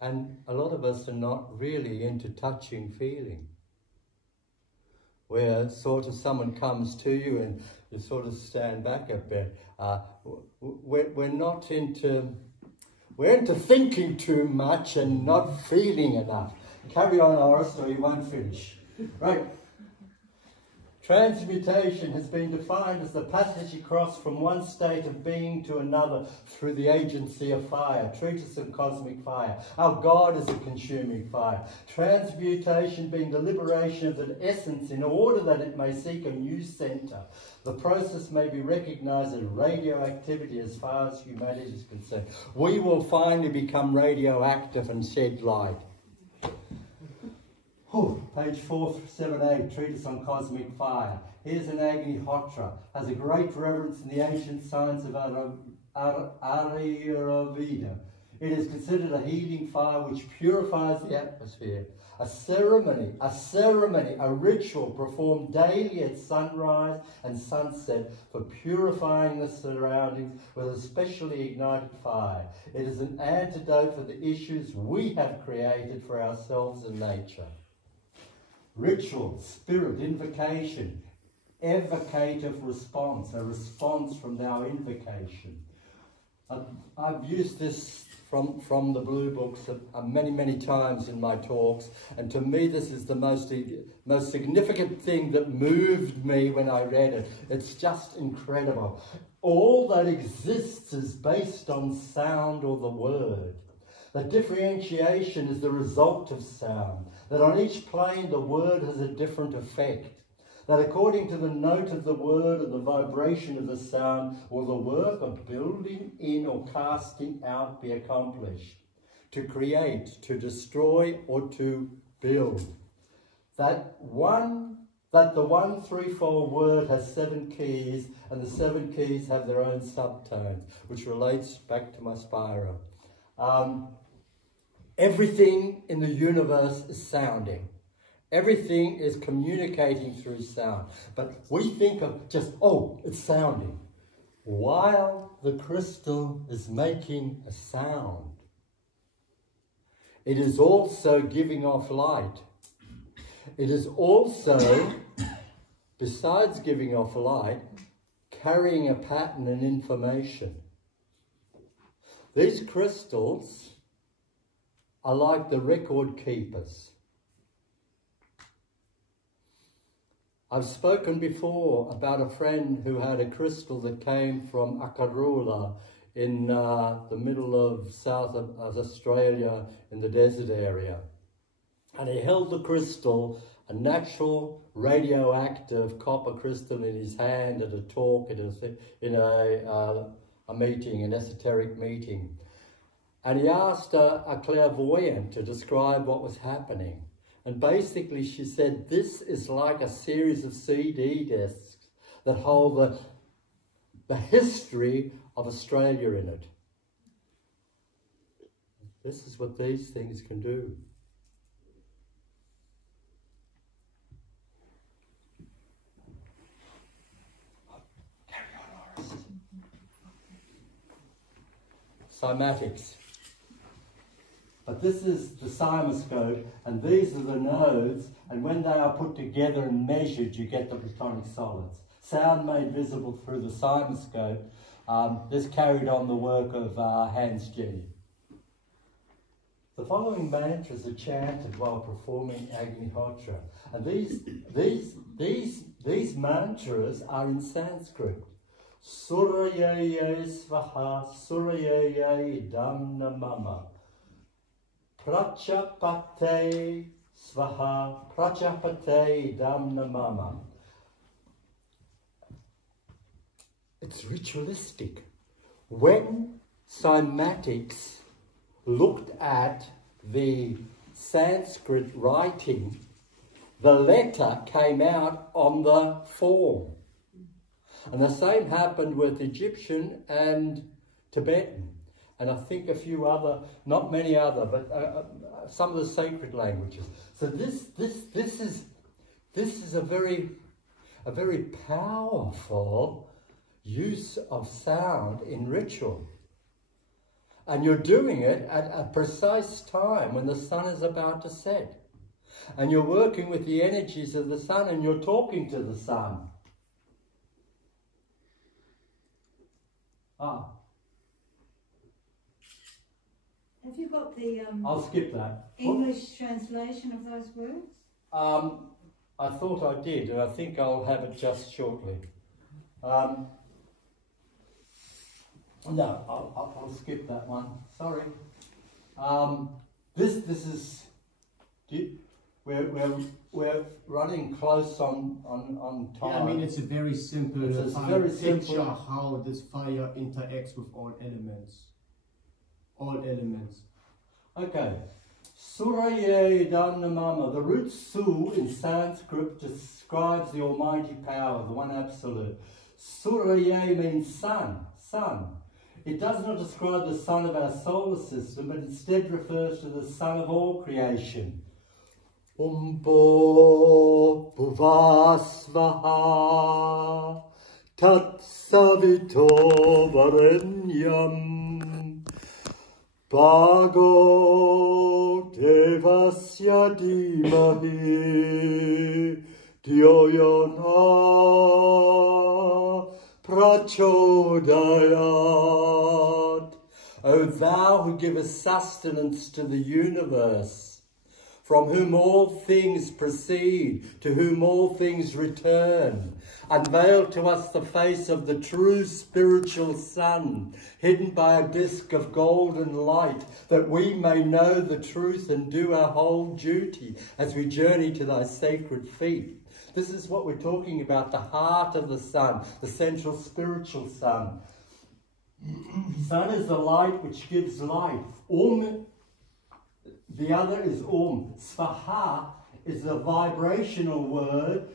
And a lot of us are not really into touching, feeling. Where sort of someone comes to you and you sort of stand back a bit. We're not into... We're into thinking too much and not feeling enough. Carry on, Horace, or you won't finish. Right. Transmutation has been defined as the passage across from one state of being to another through the agency of fire. Treatise of Cosmic Fire. Our God is a consuming fire. Transmutation being the liberation of an essence in order that it may seek a new centre. The process may be recognised as radioactivity as far as humanity is concerned. We will finally become radioactive and shed light. Page 478, Treatise on Cosmic Fire. Here's an Agnihotra, has a great reverence in the ancient science of Ayurveda. It is considered a healing fire which purifies the atmosphere. A ceremony, a ritual performed daily at sunrise and sunset for purifying the surroundings with a specially ignited fire. It is an antidote for the issues we have created for ourselves and nature. Ritual, spirit, invocation, evocative response, a response from our invocation. I've used this from the Blue Books many, many times in my talks, and to me this is the most significant thing that moved me when I read it. It's just incredible. All that exists is based on sound or the word. That differentiation is the result of sound. That on each plane the word has a different effect. That according to the note of the word and the vibration of the sound, will the work of building in or casting out be accomplished. To create, to destroy, or to build. That the one threefold word has 7 keys, and the 7 keys have their own subtones, which relates back to my spiral. Everything in the universe is sounding. Everything is communicating through sound. But we think of just, oh, it's sounding. While the crystal is making a sound, it is also giving off light. It is also, besides giving off light, carrying a pattern and information. These crystals are like the record keepers. I've spoken before about a friend who had a crystal that came from Akarula in the middle of South of Australia in the desert area. And he held the crystal, a natural radioactive copper crystal, in his hand at a talk, in a meeting, an esoteric meeting. And he asked a clairvoyant to describe what was happening. And basically she said, this is like a series of CD discs that hold the history of Australia in it. This is what these things can do. Carry on, Horace. Cymatics. But this is the cymoscope, and these are the nodes, and when they are put together and measured, you get the platonic solids. Sound made visible through the cymoscope. This carried on the work of Hans Jenny. The following mantras are chanted while performing Agnihotra, and these mantras are in Sanskrit. Surayaya Svaha, Surayaya Idam Namama. Prachapate Svaha, Prachapate Idam Namama. It's ritualistic. When cymatics looked at the Sanskrit writing, the letter came out on the form. And the same happened with Egyptian and Tibetan, and I think a few other, not many other, but some of the sacred languages. So this is a very powerful use of sound in ritual. And you're doing it at a precise time when the sun is about to set. And you're working with the energies of the sun, and you're talking to the sun. Have you got the I'll skip that. English translation of those words? I thought I did, and I think I'll have it just shortly. No, I'll skip that one. Sorry. This is. We're running close on time. Yeah, I mean, it's a very simple picture how this fire interacts with all elements. All elements. Okay. Suraya Dhamma. The root Su in Sanskrit describes the almighty power, the one absolute. Suraya means sun, sun. It does not describe the sun of our solar system, but instead refers to the sun of all creation. Umbo Bhuvasvaha Tat Savito Varenyam Bhago Devasya Dhimahi Dhyoyona Prachodayat. O thou who givest sustenance to the universe, from whom all things proceed, to whom all things return, unveil to us the face of the true spiritual sun, hidden by a disk of golden light, that we may know the truth and do our whole duty as we journey to thy sacred feet. This is what we're talking about, the heart of the sun, the central spiritual sun. Sun is the light which gives life. The other is Svaha is a vibrational word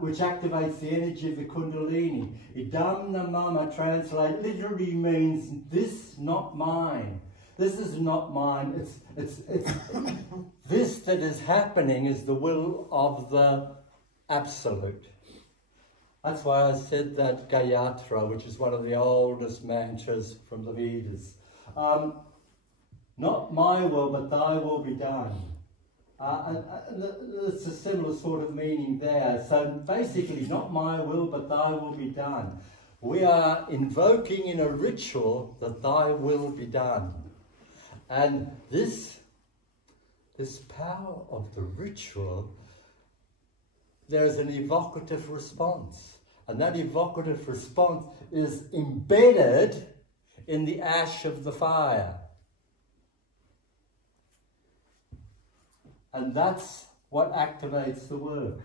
which activates the energy of the Kundalini. Idam Namama translate literally means this, not mine. This is not mine. It's this that is happening is the will of the Absolute. That's why I said that Gayatri, which is one of the oldest mantras from the Vedas. Not my will, but thy will be done. It's a similar sort of meaning there. So basically, not my will, but thy will be done. We are invoking in a ritual that thy will be done. And this power of the ritual, there is an evocative response. And that evocative response is embedded in the ash of the fire. And that's what activates the work.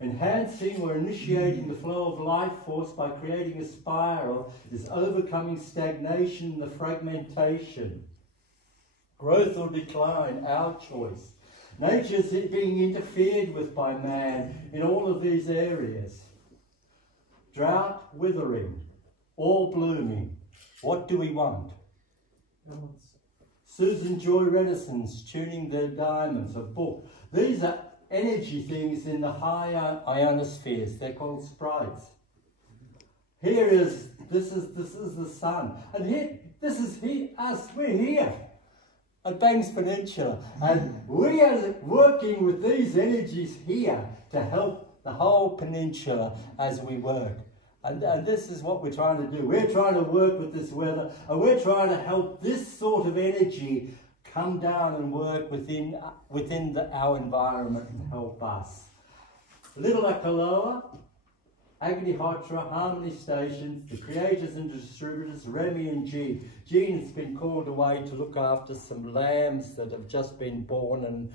Enhancing or initiating the flow of life force by creating a spiral is overcoming stagnation and the fragmentation. Growth or decline, our choice. Nature is being interfered with by man in all of these areas. Drought, withering, all blooming. What do we want? Susan Joy Renaissance, Tuning the Diamonds, a book. These are energy things in the higher ionospheres. They're called sprites. This is the sun. And we're here at Banks Peninsula. And we are working with these energies here to help the whole peninsula as we work. And this is what we're trying to do. We're trying to work with this weather, and we're trying to help this sort of energy come down and work within our environment and help us. Little Akaloa, Agnihotra, Harmony Stations, the creators and distributors, Remy and Jean. Jean has been called away to look after some lambs that have just been born, and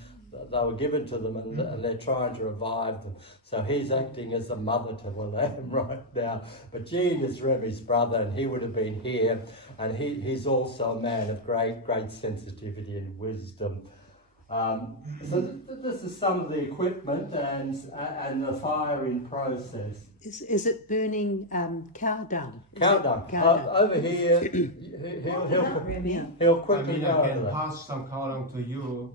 they were given to them, and they're trying to revive them. So he's acting as the mother to the lamb right now. But Jean is Remy's brother, and he would have been here. And he's also a man of great sensitivity and wisdom. So this is some of the equipment and the firing process. Is it burning cow dung? Cow dung. Cow dung. Over here, he'll quickly go I over can that. pass some cow dung to you.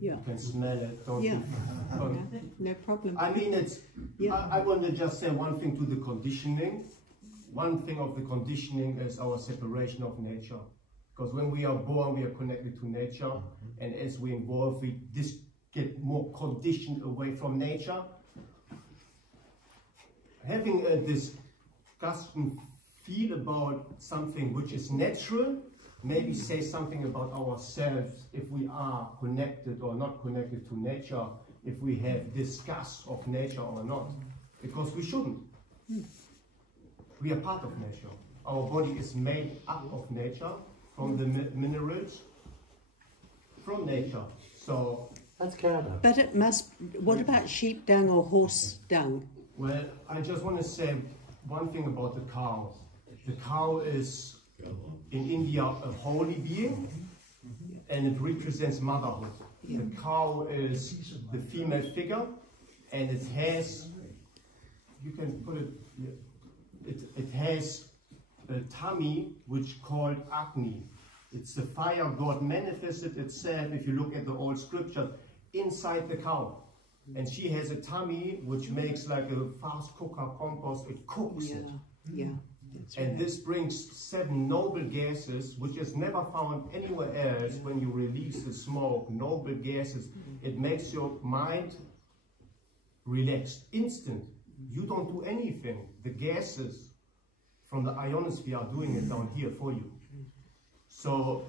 Yeah. You can smell it, don't Yeah. you? No problem. I mean, it's. Yeah. I want to just say one thing to the conditioning. One thing of the conditioning is our separation of nature. Because when we are born, we are connected to nature, and as we evolve, we get more conditioned away from nature. Having a discussion feel about something which is natural, maybe say something about ourselves, if we are connected or not connected to nature, if we have disgust of nature or not, because we shouldn't. We are part of nature. Our body is made up of nature, from the minerals, from nature. So That's cow dung. But it must. What about sheep dung or horse dung? well, I just want to say one thing about the cow. The cow is, in India, a holy being, and it represents motherhood. The cow is the female figure, and it has, you can put it, it has a tummy which called Agni. It's the fire God manifested itself, if you look at the old scripture, inside the cow. And she has a tummy which makes like a fast cooker compost, it cooks it. Yeah. And this brings 7 noble gases, which is never found anywhere else. When you release the smoke, noble gases, it makes your mind relaxed, instant. You don't do anything. The gases from the ionosphere are doing it down here for you. So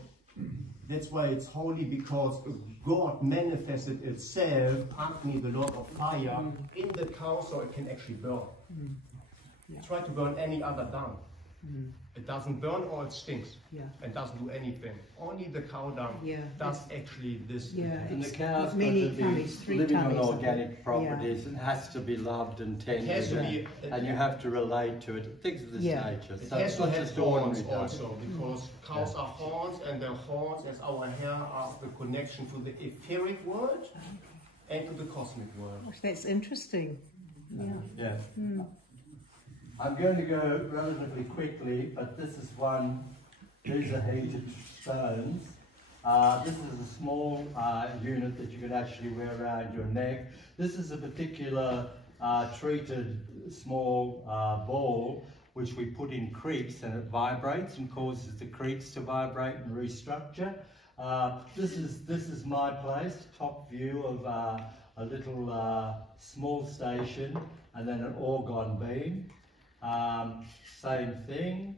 that's why it's holy, because God manifested itself, Agni, the Lord of Fire, in the cow, so it can actually burn. Try to burn any other dung. It doesn't burn or it stinks. Yeah. It doesn't do anything. Only the cow dung does actually this. Yeah. And the cow's got Many to be tummies, 3 living on tummies. organic properties. It has to be loved and tended, has to be- and you have to relate to it. Things of this nature. It So has it's to not have just ordinary horns dung. also, because cows are horns, and their horns, as our hair, are the connection to the etheric world and to the cosmic world. Gosh, that's interesting. Yeah. Yeah. I'm going to go relatively quickly, but this is one. These are heated stones. This is a small unit that you can actually wear around your neck. This is a particular treated small ball which we put in creeks, and it vibrates and causes the creeks to vibrate and restructure. This is my place, top view of a little small station, and then an orgon beam. Same thing.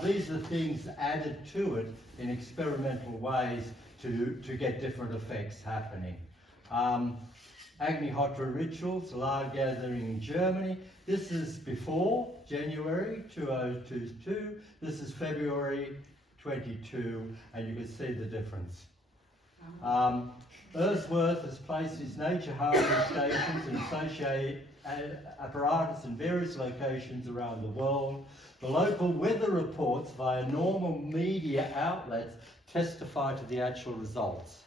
These are things added to it in experimental ways to get different effects happening. Agnihotra rituals, large gathering in Germany. This is before January 2022. This is February 22, and you can see the difference. Earthworth has placed its nature harvesting stations and associated apparatus in various locations around the world. The local weather reports via normal media outlets testify to the actual results.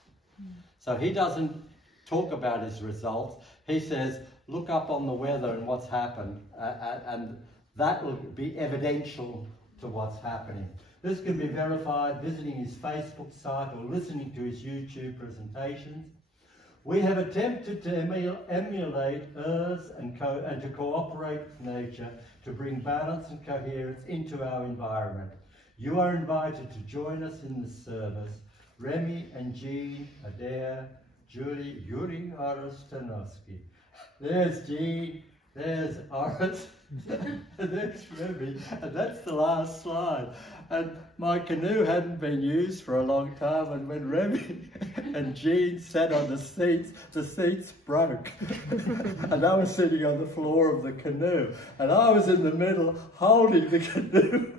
So he doesn't talk about his results. He says, look up on the weather and what's happened, and that will be evidential to what's happening. This can be verified visiting his Facebook site or listening to his YouTube presentations. We have attempted to emulate Earth and to cooperate with nature to bring balance and coherence into our environment. You are invited to join us in this service. Remy and Jean, Adair, Julie, Yuri Arastanovsky. There's Jean, there's Oris, and there's Remy, and that's the last slide. And my canoe hadn't been used for a long time, and when Remy and Jean sat on the seats broke. And I was sitting on the floor of the canoe, and I was in the middle holding the canoe.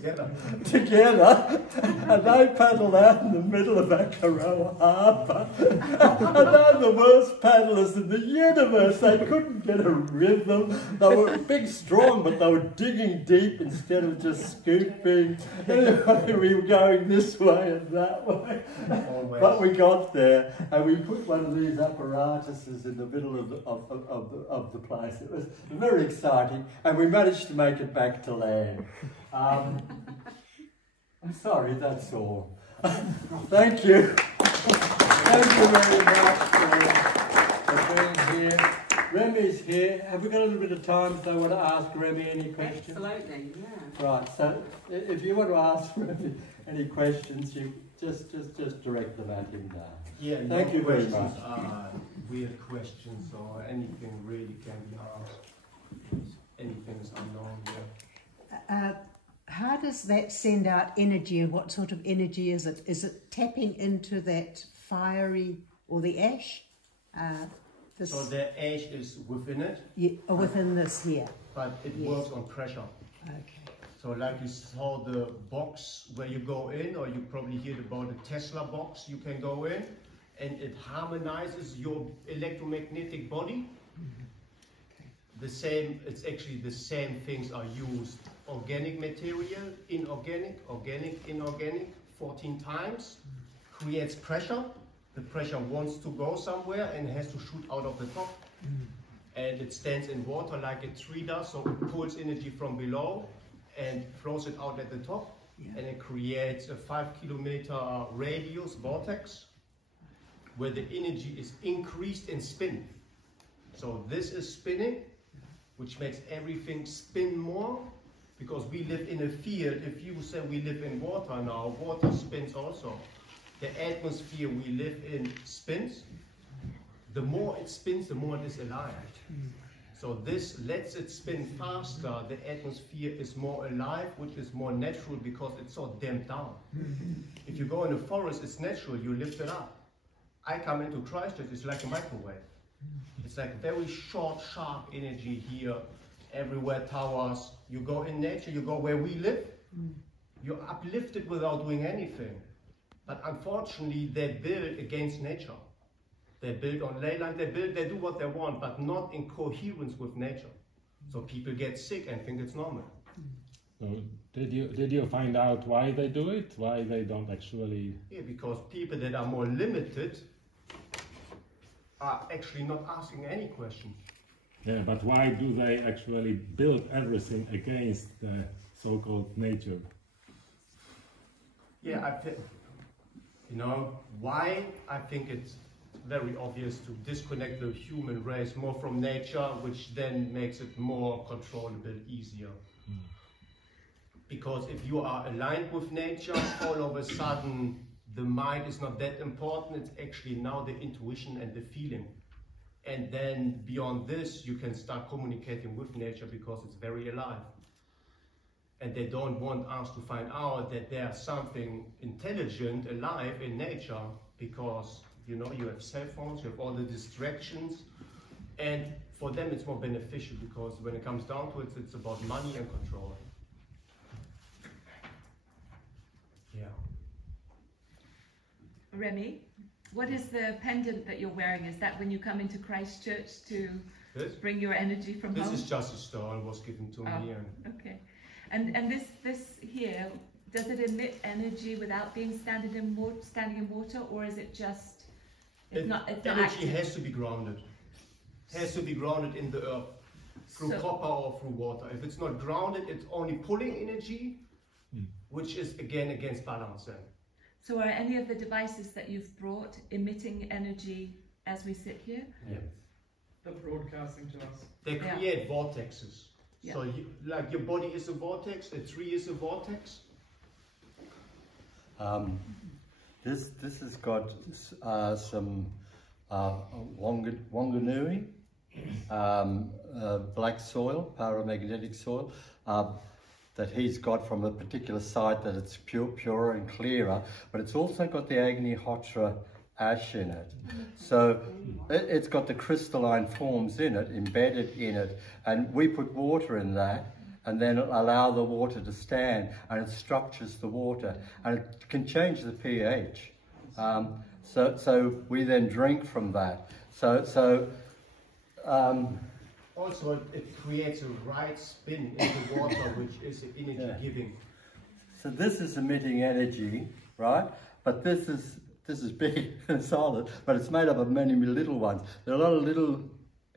together, and they paddled out in the middle of Akaroa Harbour. And they're the worst paddlers in the universe. They couldn't get a rhythm. They were big, strong, but they were digging deep instead of just scooping. Anyway, we were going this way and that way. But we got there, and we put one of these apparatuses in the middle of the place. It was very exciting, and we managed to make it back to land. I'm sorry, that's all. Thank you. Thank you very much for being here. Remy's here. Have we got a little bit of time if they want to ask Remy any questions? Absolutely, yeah. Right, so if you want to ask Remy any questions, you just direct them at him now. Yeah, Thank you very much. Weird questions or anything really can be asked. Anything is unknown here. How does that send out energy, and what sort of energy is it? Is it tapping into that fiery or the ash? So the ash is within it? Yeah, within this here. But it works on pressure. Okay. So like you saw the box where you go in, or you probably heard about the Tesla box you can go in, and it harmonizes your electromagnetic body. The same, it's actually the same things are used. Organic material, inorganic, organic, inorganic, 14 times, creates pressure. The pressure wants to go somewhere and has to shoot out of the top. And it stands in water like a tree does, so it pulls energy from below and throws it out at the top. And it creates a 5-kilometer radius vortex where the energy is increased in spin. So this is spinning, which makes everything spin more, because we live in a field. If you say we live in water now, water spins also. The atmosphere we live in spins. The more it spins, the more it is alive. So this lets it spin faster. The atmosphere is more alive, which is more natural because it's so damped down. If you go in a forest, it's natural, you lift it up. I come into Christchurch, it's like a microwave. It's like very short, sharp energy here, everywhere, towers. You go in nature, you go where we live, you're uplifted without doing anything. But unfortunately, they build against nature. They build on leyland, they do what they want, but not in coherence with nature. So people get sick and think it's normal. So did you find out why they do it? Why they don't actually? Yeah, because people that are more limited are actually not asking any questions. Yeah, but why do they actually build everything against the so-called nature? Yeah, I think, you know, why? I think it's very obvious to disconnect the human race more from nature, which then makes it more controllable, easier. Because if you are aligned with nature, all of a sudden the mind is not that important, it's actually now the intuition and the feeling. And then beyond this, you can start communicating with nature because it's very alive. And they don't want us to find out that there's something intelligent, alive in nature, because you know, you have cell phones, you have all the distractions, and for them it's more beneficial because when it comes down to it, it's about money and control. Yeah. Remy, what is the pendant that you're wearing? Is that when you come into Christchurch to bring your energy from home? This is just a stone, was given to me. And okay. And this here, does it emit energy without being standing in water, or is it just? It's not energy has to be grounded. Has to be grounded in the earth through copper or through water. If it's not grounded, it's only pulling energy, which is again against balance. So are any of the devices that you've brought emitting energy as we sit here? Yeah. They're broadcasting to us. They create vortexes. Yeah. So like your body is a vortex, a tree is a vortex. This has got some Wanganui, black soil, paramagnetic soil, that he's got from a particular site that it's purer and clearer, but it's also got the Agnihotra ash in it. So it's got the crystalline forms in it, embedded in it, and we put water in that, and then allow the water to stand, and it structures the water, and it can change the pH. So we then drink from that. Also, it creates a right spin in the water, which is energy giving. So this is emitting energy, right? But this is big and solid, but it's made up of many little ones. There are a lot of little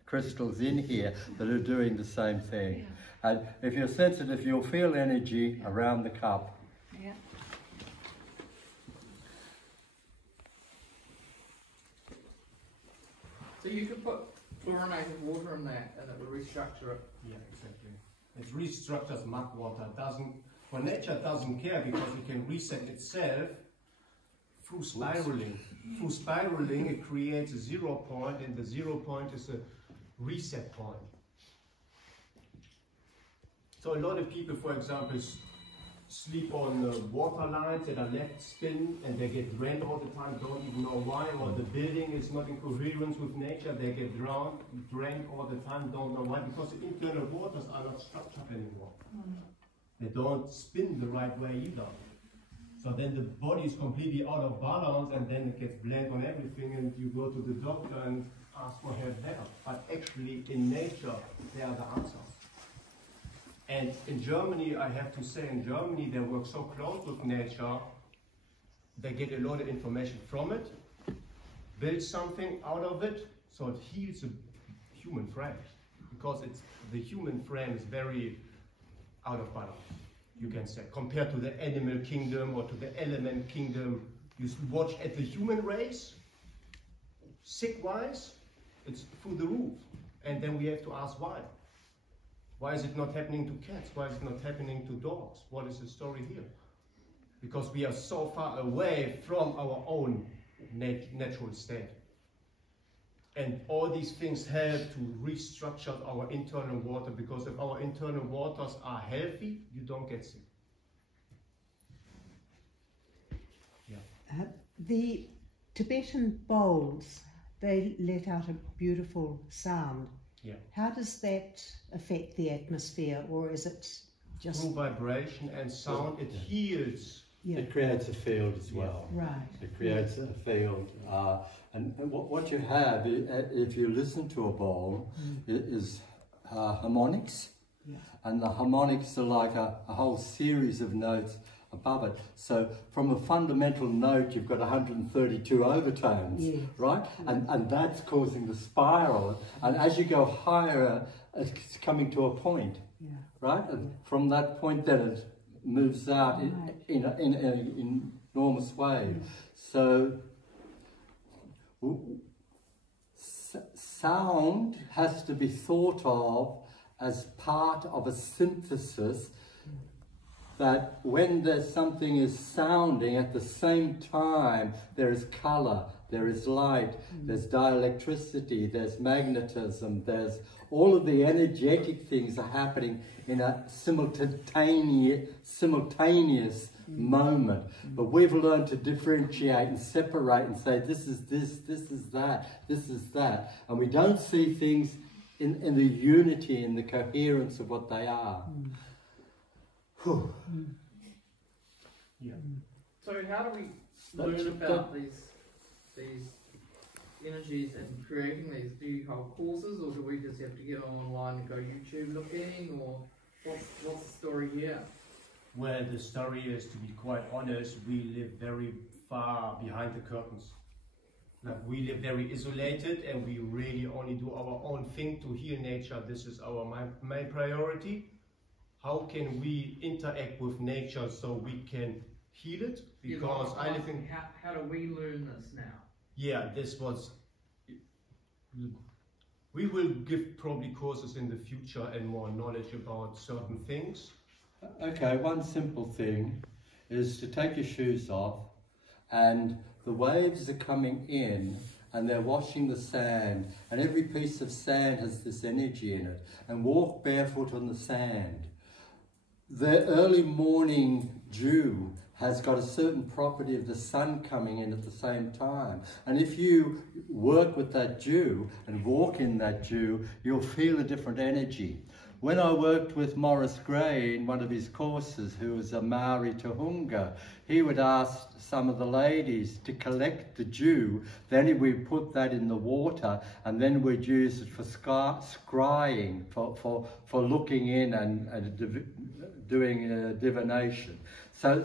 crystals in here that are doing the same thing. And if you're sensitive, you'll feel energy around the cup. Yeah. So you could put fluorinated water in that and it would restructure it. Yeah, exactly. It restructures mud water. Nature doesn't care because it can reset itself through spiraling. Through spiraling, it creates a 0 point, and the 0 point is a reset point. So a lot of people, for example, sleep on water lines that are left spin and they get drained all the time, don't even know why, or the building is not in coherence with nature, they get drained all the time, don't know why, because the internal waters are not structured anymore. They don't spin the right way either. So then the body is completely out of balance, and then it gets blamed on everything, and you go to the doctor and ask for help there. But actually in nature, they are the answers. And in Germany, I have to say, in Germany, they work so close with nature, they get a lot of information from it, build something out of it, so it heals the human frame. Because the human frame is very out of balance, you can say. Compared to the animal kingdom or to the element kingdom, you watch at the human race, sick-wise, it's through the roof. And then we have to ask why. Why is it not happening to cats? Why is it not happening to dogs? What is the story here? Because we are so far away from our own natural state. And all these things help to restructure our internal water, because if our internal waters are healthy, you don't get sick. Yeah. The Tibetan bowls, they let out a beautiful sound. Yeah. How does that affect the atmosphere, or is it just... Through vibration and sound, it heals. Yeah. It creates a field as well. Right. It creates a field. And what you have, if you listen to a bowl, is harmonics. Yeah. And the harmonics are like a whole series of notes above it. So from a fundamental note, you've got 132 overtones, Yes. right? And that's causing the spiral. And as you go higher, it's coming to a point, right? And from that point, then it moves out in an enormous way. So sound has to be thought of as part of a synthesis, that when there's something is sounding, at the same time there is color, there is light, there's dielectricity, there's magnetism, there's all of the energetic things are happening in a simultaneous moment. But we've learned to differentiate and separate and say this is this, this is that, this is that. And we don't see things in the unity, in the coherence of what they are. Yeah. So how do we learn about these energies and creating these? Do you hold courses, or do we just have to get online and go YouTube looking, or what's the story here? Well, the story is, to be quite honest, we live very far behind the curtains. Like, we live very isolated, and we really only do our own thing to heal nature. This is our main priority. How can we interact with nature so we can heal it? Because I live in... How do we learn this now? Yeah, this was... We will give probably courses in the future and more knowledge about certain things. Okay, one simple thing is to take your shoes off, and the waves are coming in and they're washing the sand, and every piece of sand has this energy in it, and walk barefoot on the sand. The early morning dew has got a certain property of the sun coming in at the same time. And if you work with that dew and walk in that dew, you'll feel a different energy. when I worked with Maurice Gray in one of his courses, who was a Maori Tohunga, he would ask some of the ladies to collect the dew, then he would put that in the water, and then we'd use it for scrying, for looking in and doing divination. So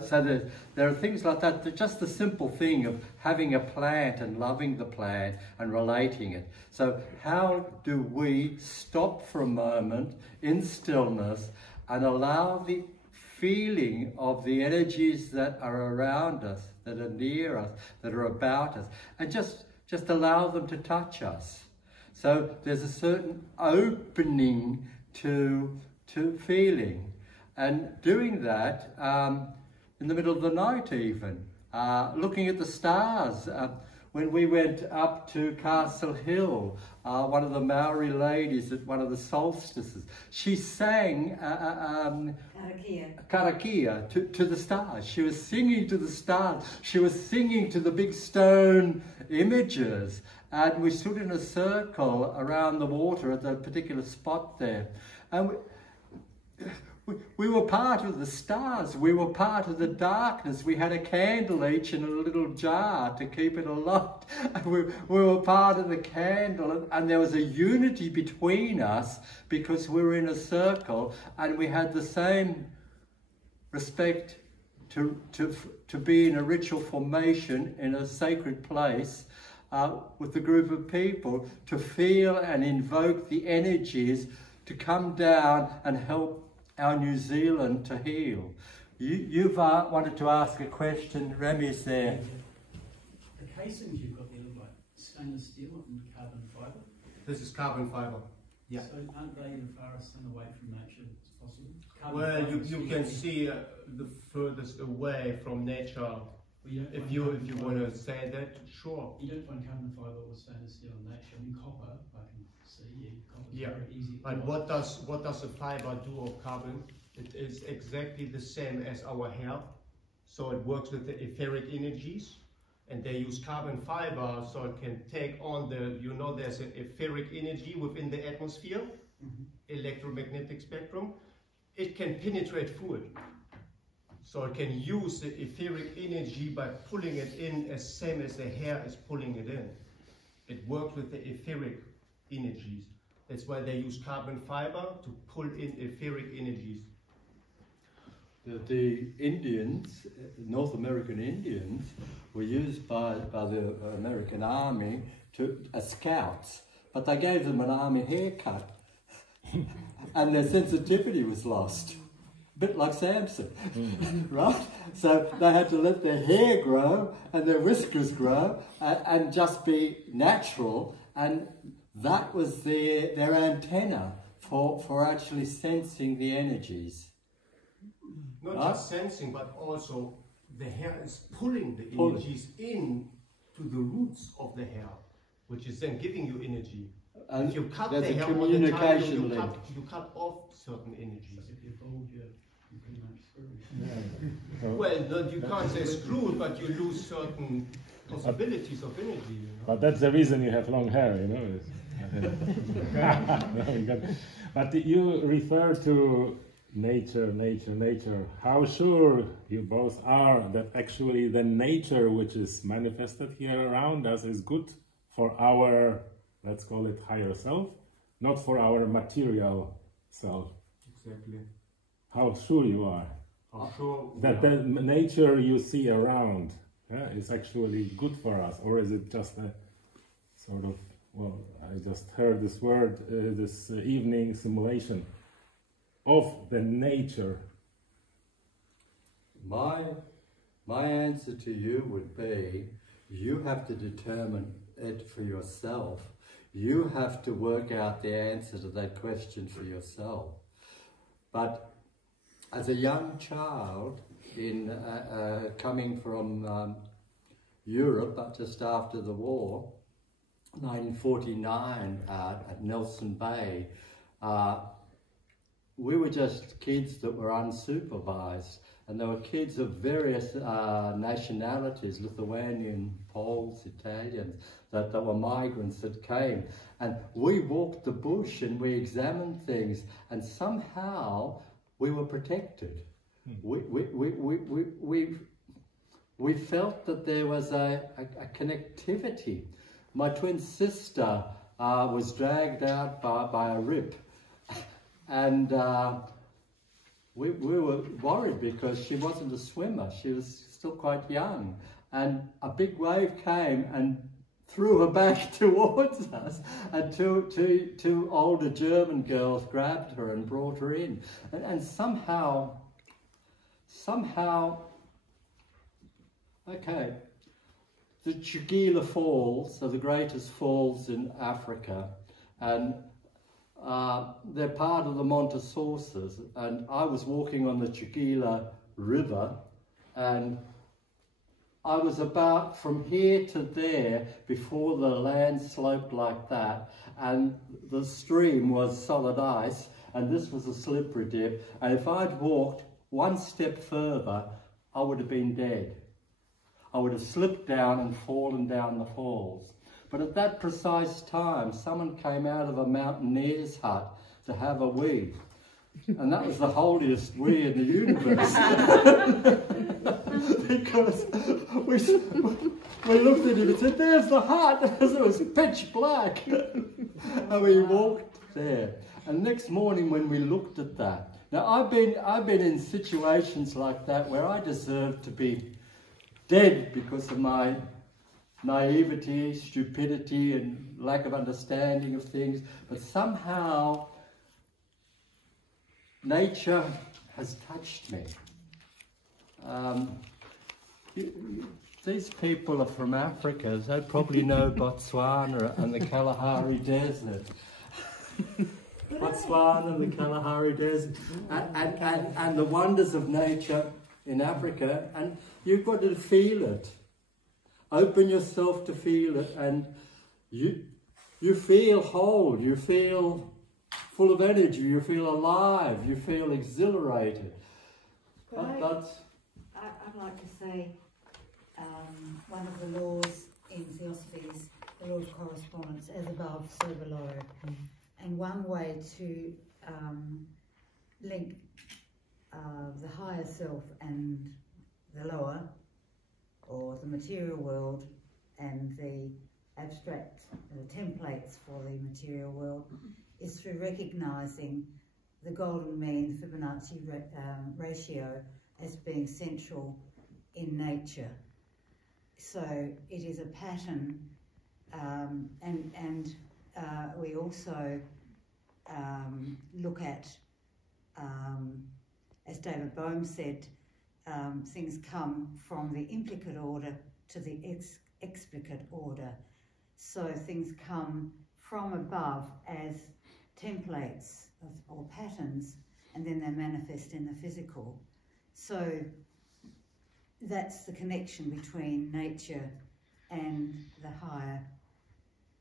there are things like that, just the simple thing of having a plant and loving the plant and relating it. So how do we stop for a moment in stillness and allow the feeling of the energies that are around us, that are near us, that are about us, and just allow them to touch us? So there's a certain opening to feeling, and doing that in the middle of the night even, looking at the stars. When we went up to Castle Hill, one of the Maori ladies at one of the solstices, she sang karakia to the stars. She was singing to the stars. She was singing to the big stone images. And we stood in a circle around the water at that particular spot there. And we were part of the stars. We were part of the darkness. We had a candle each in a little jar to keep it alight. We were part of the candle, and there was a unity between us because we were in a circle, and we had the same respect to be in a ritual formation in a sacred place with a group of people, to feel and invoke the energies to come down and help our New Zealand to heal. You've wanted to ask a question. Remy's there. The casings you've got there look like stainless steel and carbon fibre. This is carbon fibre. Yeah. So aren't they the farthest thing away from nature as possible? Well, you can see the furthest away from nature. Well, if you want to say that, sure. You don't find carbon fibre or stainless steel in nature. I mean, copper, I can see. Yeah, very easy. but what does a fiber do of carbon? It is exactly the same as our hair. So it works with the etheric energies, and they use carbon fiber so it can take on there's an etheric energy within the atmosphere, electromagnetic spectrum. It can penetrate through it. So it can use the etheric energy by pulling it in as same as the hair is pulling it in. It works with the etheric energies. That's why they use carbon fiber to pull in etheric energies. The Indians, North American Indians, were used by the American Army as scouts, but they gave them an army haircut and their sensitivity was lost. A bit like Samson, right? So they had to let their hair grow and their whiskers grow and just be natural, and that was their antenna for actually sensing the energies. Not just sensing, but also the hair is pulling the energies in to the roots of the hair, which is then giving you energy. And if you cut there's the a hair communication all the time, link. you cut off certain energies. If you're bald, you're pretty much screwed. Well, no, you can't say screwed, but you lose certain possibilities of energy. You know? But that's the reason you have long hair, you know. But you refer to nature. How sure you both are that actually the nature which is manifested here around us is good for our, let's call it, higher self, not for our material self? Exactly. How sure you are How sure that the nature you see around is actually good for us, or is it just a sort of, well, I just heard this word this evening, simulation of the nature? My answer to you would be, you have to determine it for yourself. You have to work out the answer to that question for yourself. But as a young child, coming from Europe just after the war, 1949 at Nelson Bay, we were just kids that were unsupervised, And there were kids of various nationalities, Lithuanian, Poles, Italians, that were migrants that came. And we walked the bush and we examined things, and somehow we were protected. We felt that there was a connectivity. My twin sister was dragged out by a rip, and we were worried because she wasn't a swimmer. She was still quite young, and a big wave came and threw her back towards us, and two older German girls grabbed her and brought her in, and somehow, okay, the Tugela Falls are the greatest falls in Africa, and they're part of the Monte Sources, and I was walking on the Tugela River, and I was about from here to there before the land sloped like that, and the stream was solid ice, and this was a slippery dip, and if I'd walked one step further, I would have been dead. I would have slipped down and fallen down the falls. But at that precise time, someone came out of a mountaineer's hut to have a wee. And that was the holiest wee in the universe. Because we looked at him and said, "There's the hut." It was pitch black. And we walked there. And next morning when we looked at that, now I've been in situations like that where I deserved to be dead because of my naivety, stupidity, and lack of understanding of things, but somehow nature has touched me. These people are from Africa. They probably know Botswana and the Kalahari Desert. Botswana and the Kalahari Desert, and the wonders of nature in Africa, and you've got to feel it. Open yourself to feel it, and you feel whole, you feel full of energy, you feel alive, you feel exhilarated. I'd like to say one of the laws in Theosophy is the law of correspondence, as above, so below. And one way to link the higher self and the lower, or the material world and the abstract templates for the material world, is through recognising the golden mean, Fibonacci ratio, as being central in nature. So it is a pattern, and we also look at, as David Bohm said, things come from the implicate order to the explicate order. So things come from above as templates or patterns, and then they manifest in the physical. So that's the connection between nature and the higher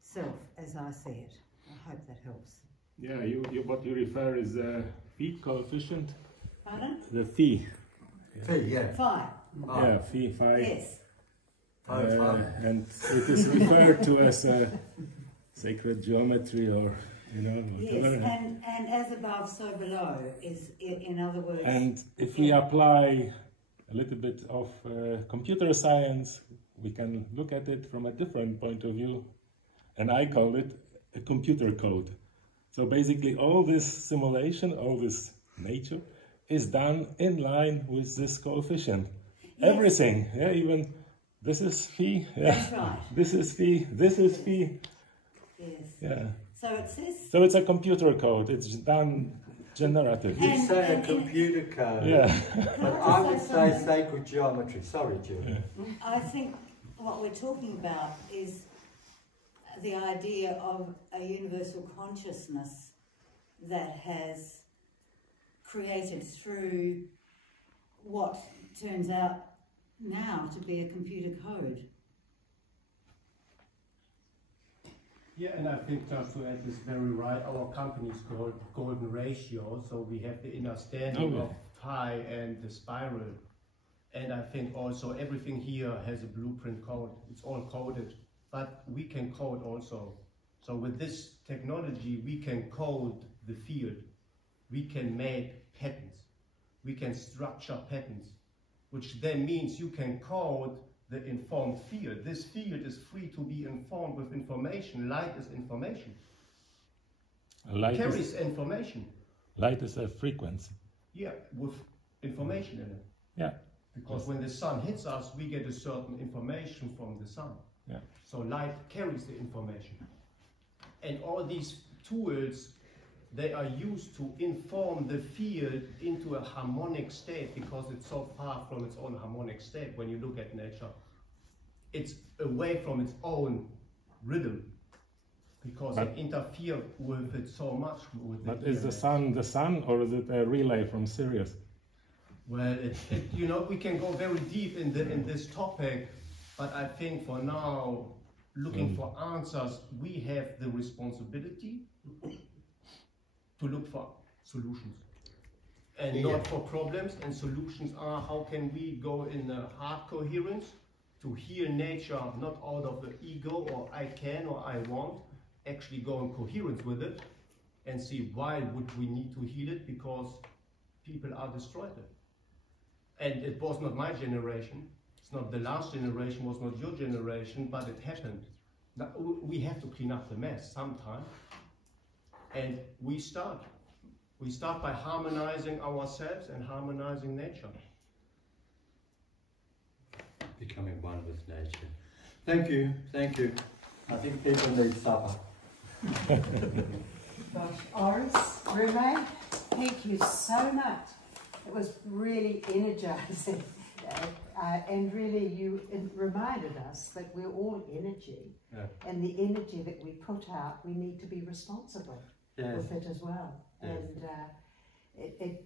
self, as I see it. I hope that helps. Yeah, what you refer is the phi coefficient. Pardon? The phi. Phi, yeah. Phi. Yeah, phi. Yes. And it is referred to as sacred geometry, or whatever. Yes, and as above, so below is, in other words. And if we apply a little bit of computer science, we can look at it from a different point of view, and I call it a computer code. So basically all this simulation, all this nature, is done in line with this coefficient. Yes. Everything, yeah, even this is phi, yeah. That's right. This is phi, this is phi. Yes. Yeah. So it says. So it's a computer code. It's done generatively. You say a computer code. Yeah. But I would say sacred geometry. Sorry, Julie. Yeah. I think what we're talking about is the idea of a universal consciousness that has created through what turns out now to be a computer code. Yeah, and I think just to add this very right, our company is called Golden Ratio, so we have the understanding of pi and the spiral. And I think also everything here has a blueprint code. It's all coded, but we can code also. So with this technology, we can code the field. We can make patterns. We can structure patterns, which then means you can code the informed field. This field is free to be informed with information. Light is information. Light carries information. Light is a frequency. Yeah, with information in it. Yeah. Because when the sun hits us, we get a certain information from the sun. Yeah. So light carries the information. And all these tools, they are used to inform the field into a harmonic state, because it's so far from its own harmonic state. When you look at nature, it's away from its own rhythm, because it interferes with it so much. But is the sun, or is it a relay from Sirius? Well, you know, we can go very deep in this topic, but I think for now, looking for answers, we have the responsibility to look for solutions and not for problems. And solutions are, how can we go in a heart coherence to heal nature, not out of the ego or I can or I want, actually go in coherence with it and see why would we need to heal it, because people are destroyed it. And it was not my generation, it's not the last generation, was not your generation, but it happened. Now, we have to clean up the mess sometime. And we start by harmonizing ourselves and harmonizing nature. Becoming one with nature. Thank you, thank you. I think people need supper. Gosh, Oris, Rene, thank you so much. It was really energizing. And really it reminded us that we're all energy. Yeah. And the energy that we put out, we need to be responsible with it as well. Yes. And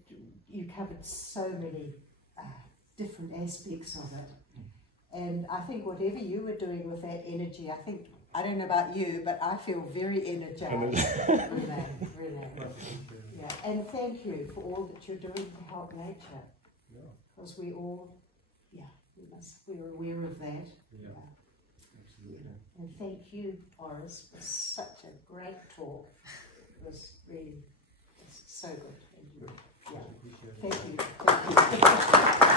you covered so many different aspects of it. And I think whatever you were doing with that energy, I don't know about you, but I feel very energized. Really. Yeah. And thank you for all that you're doing to help nature. Because we're aware of that. Yeah. Absolutely. And thank you, Oris, for such a great talk. It was really so good. Yeah. Thank you.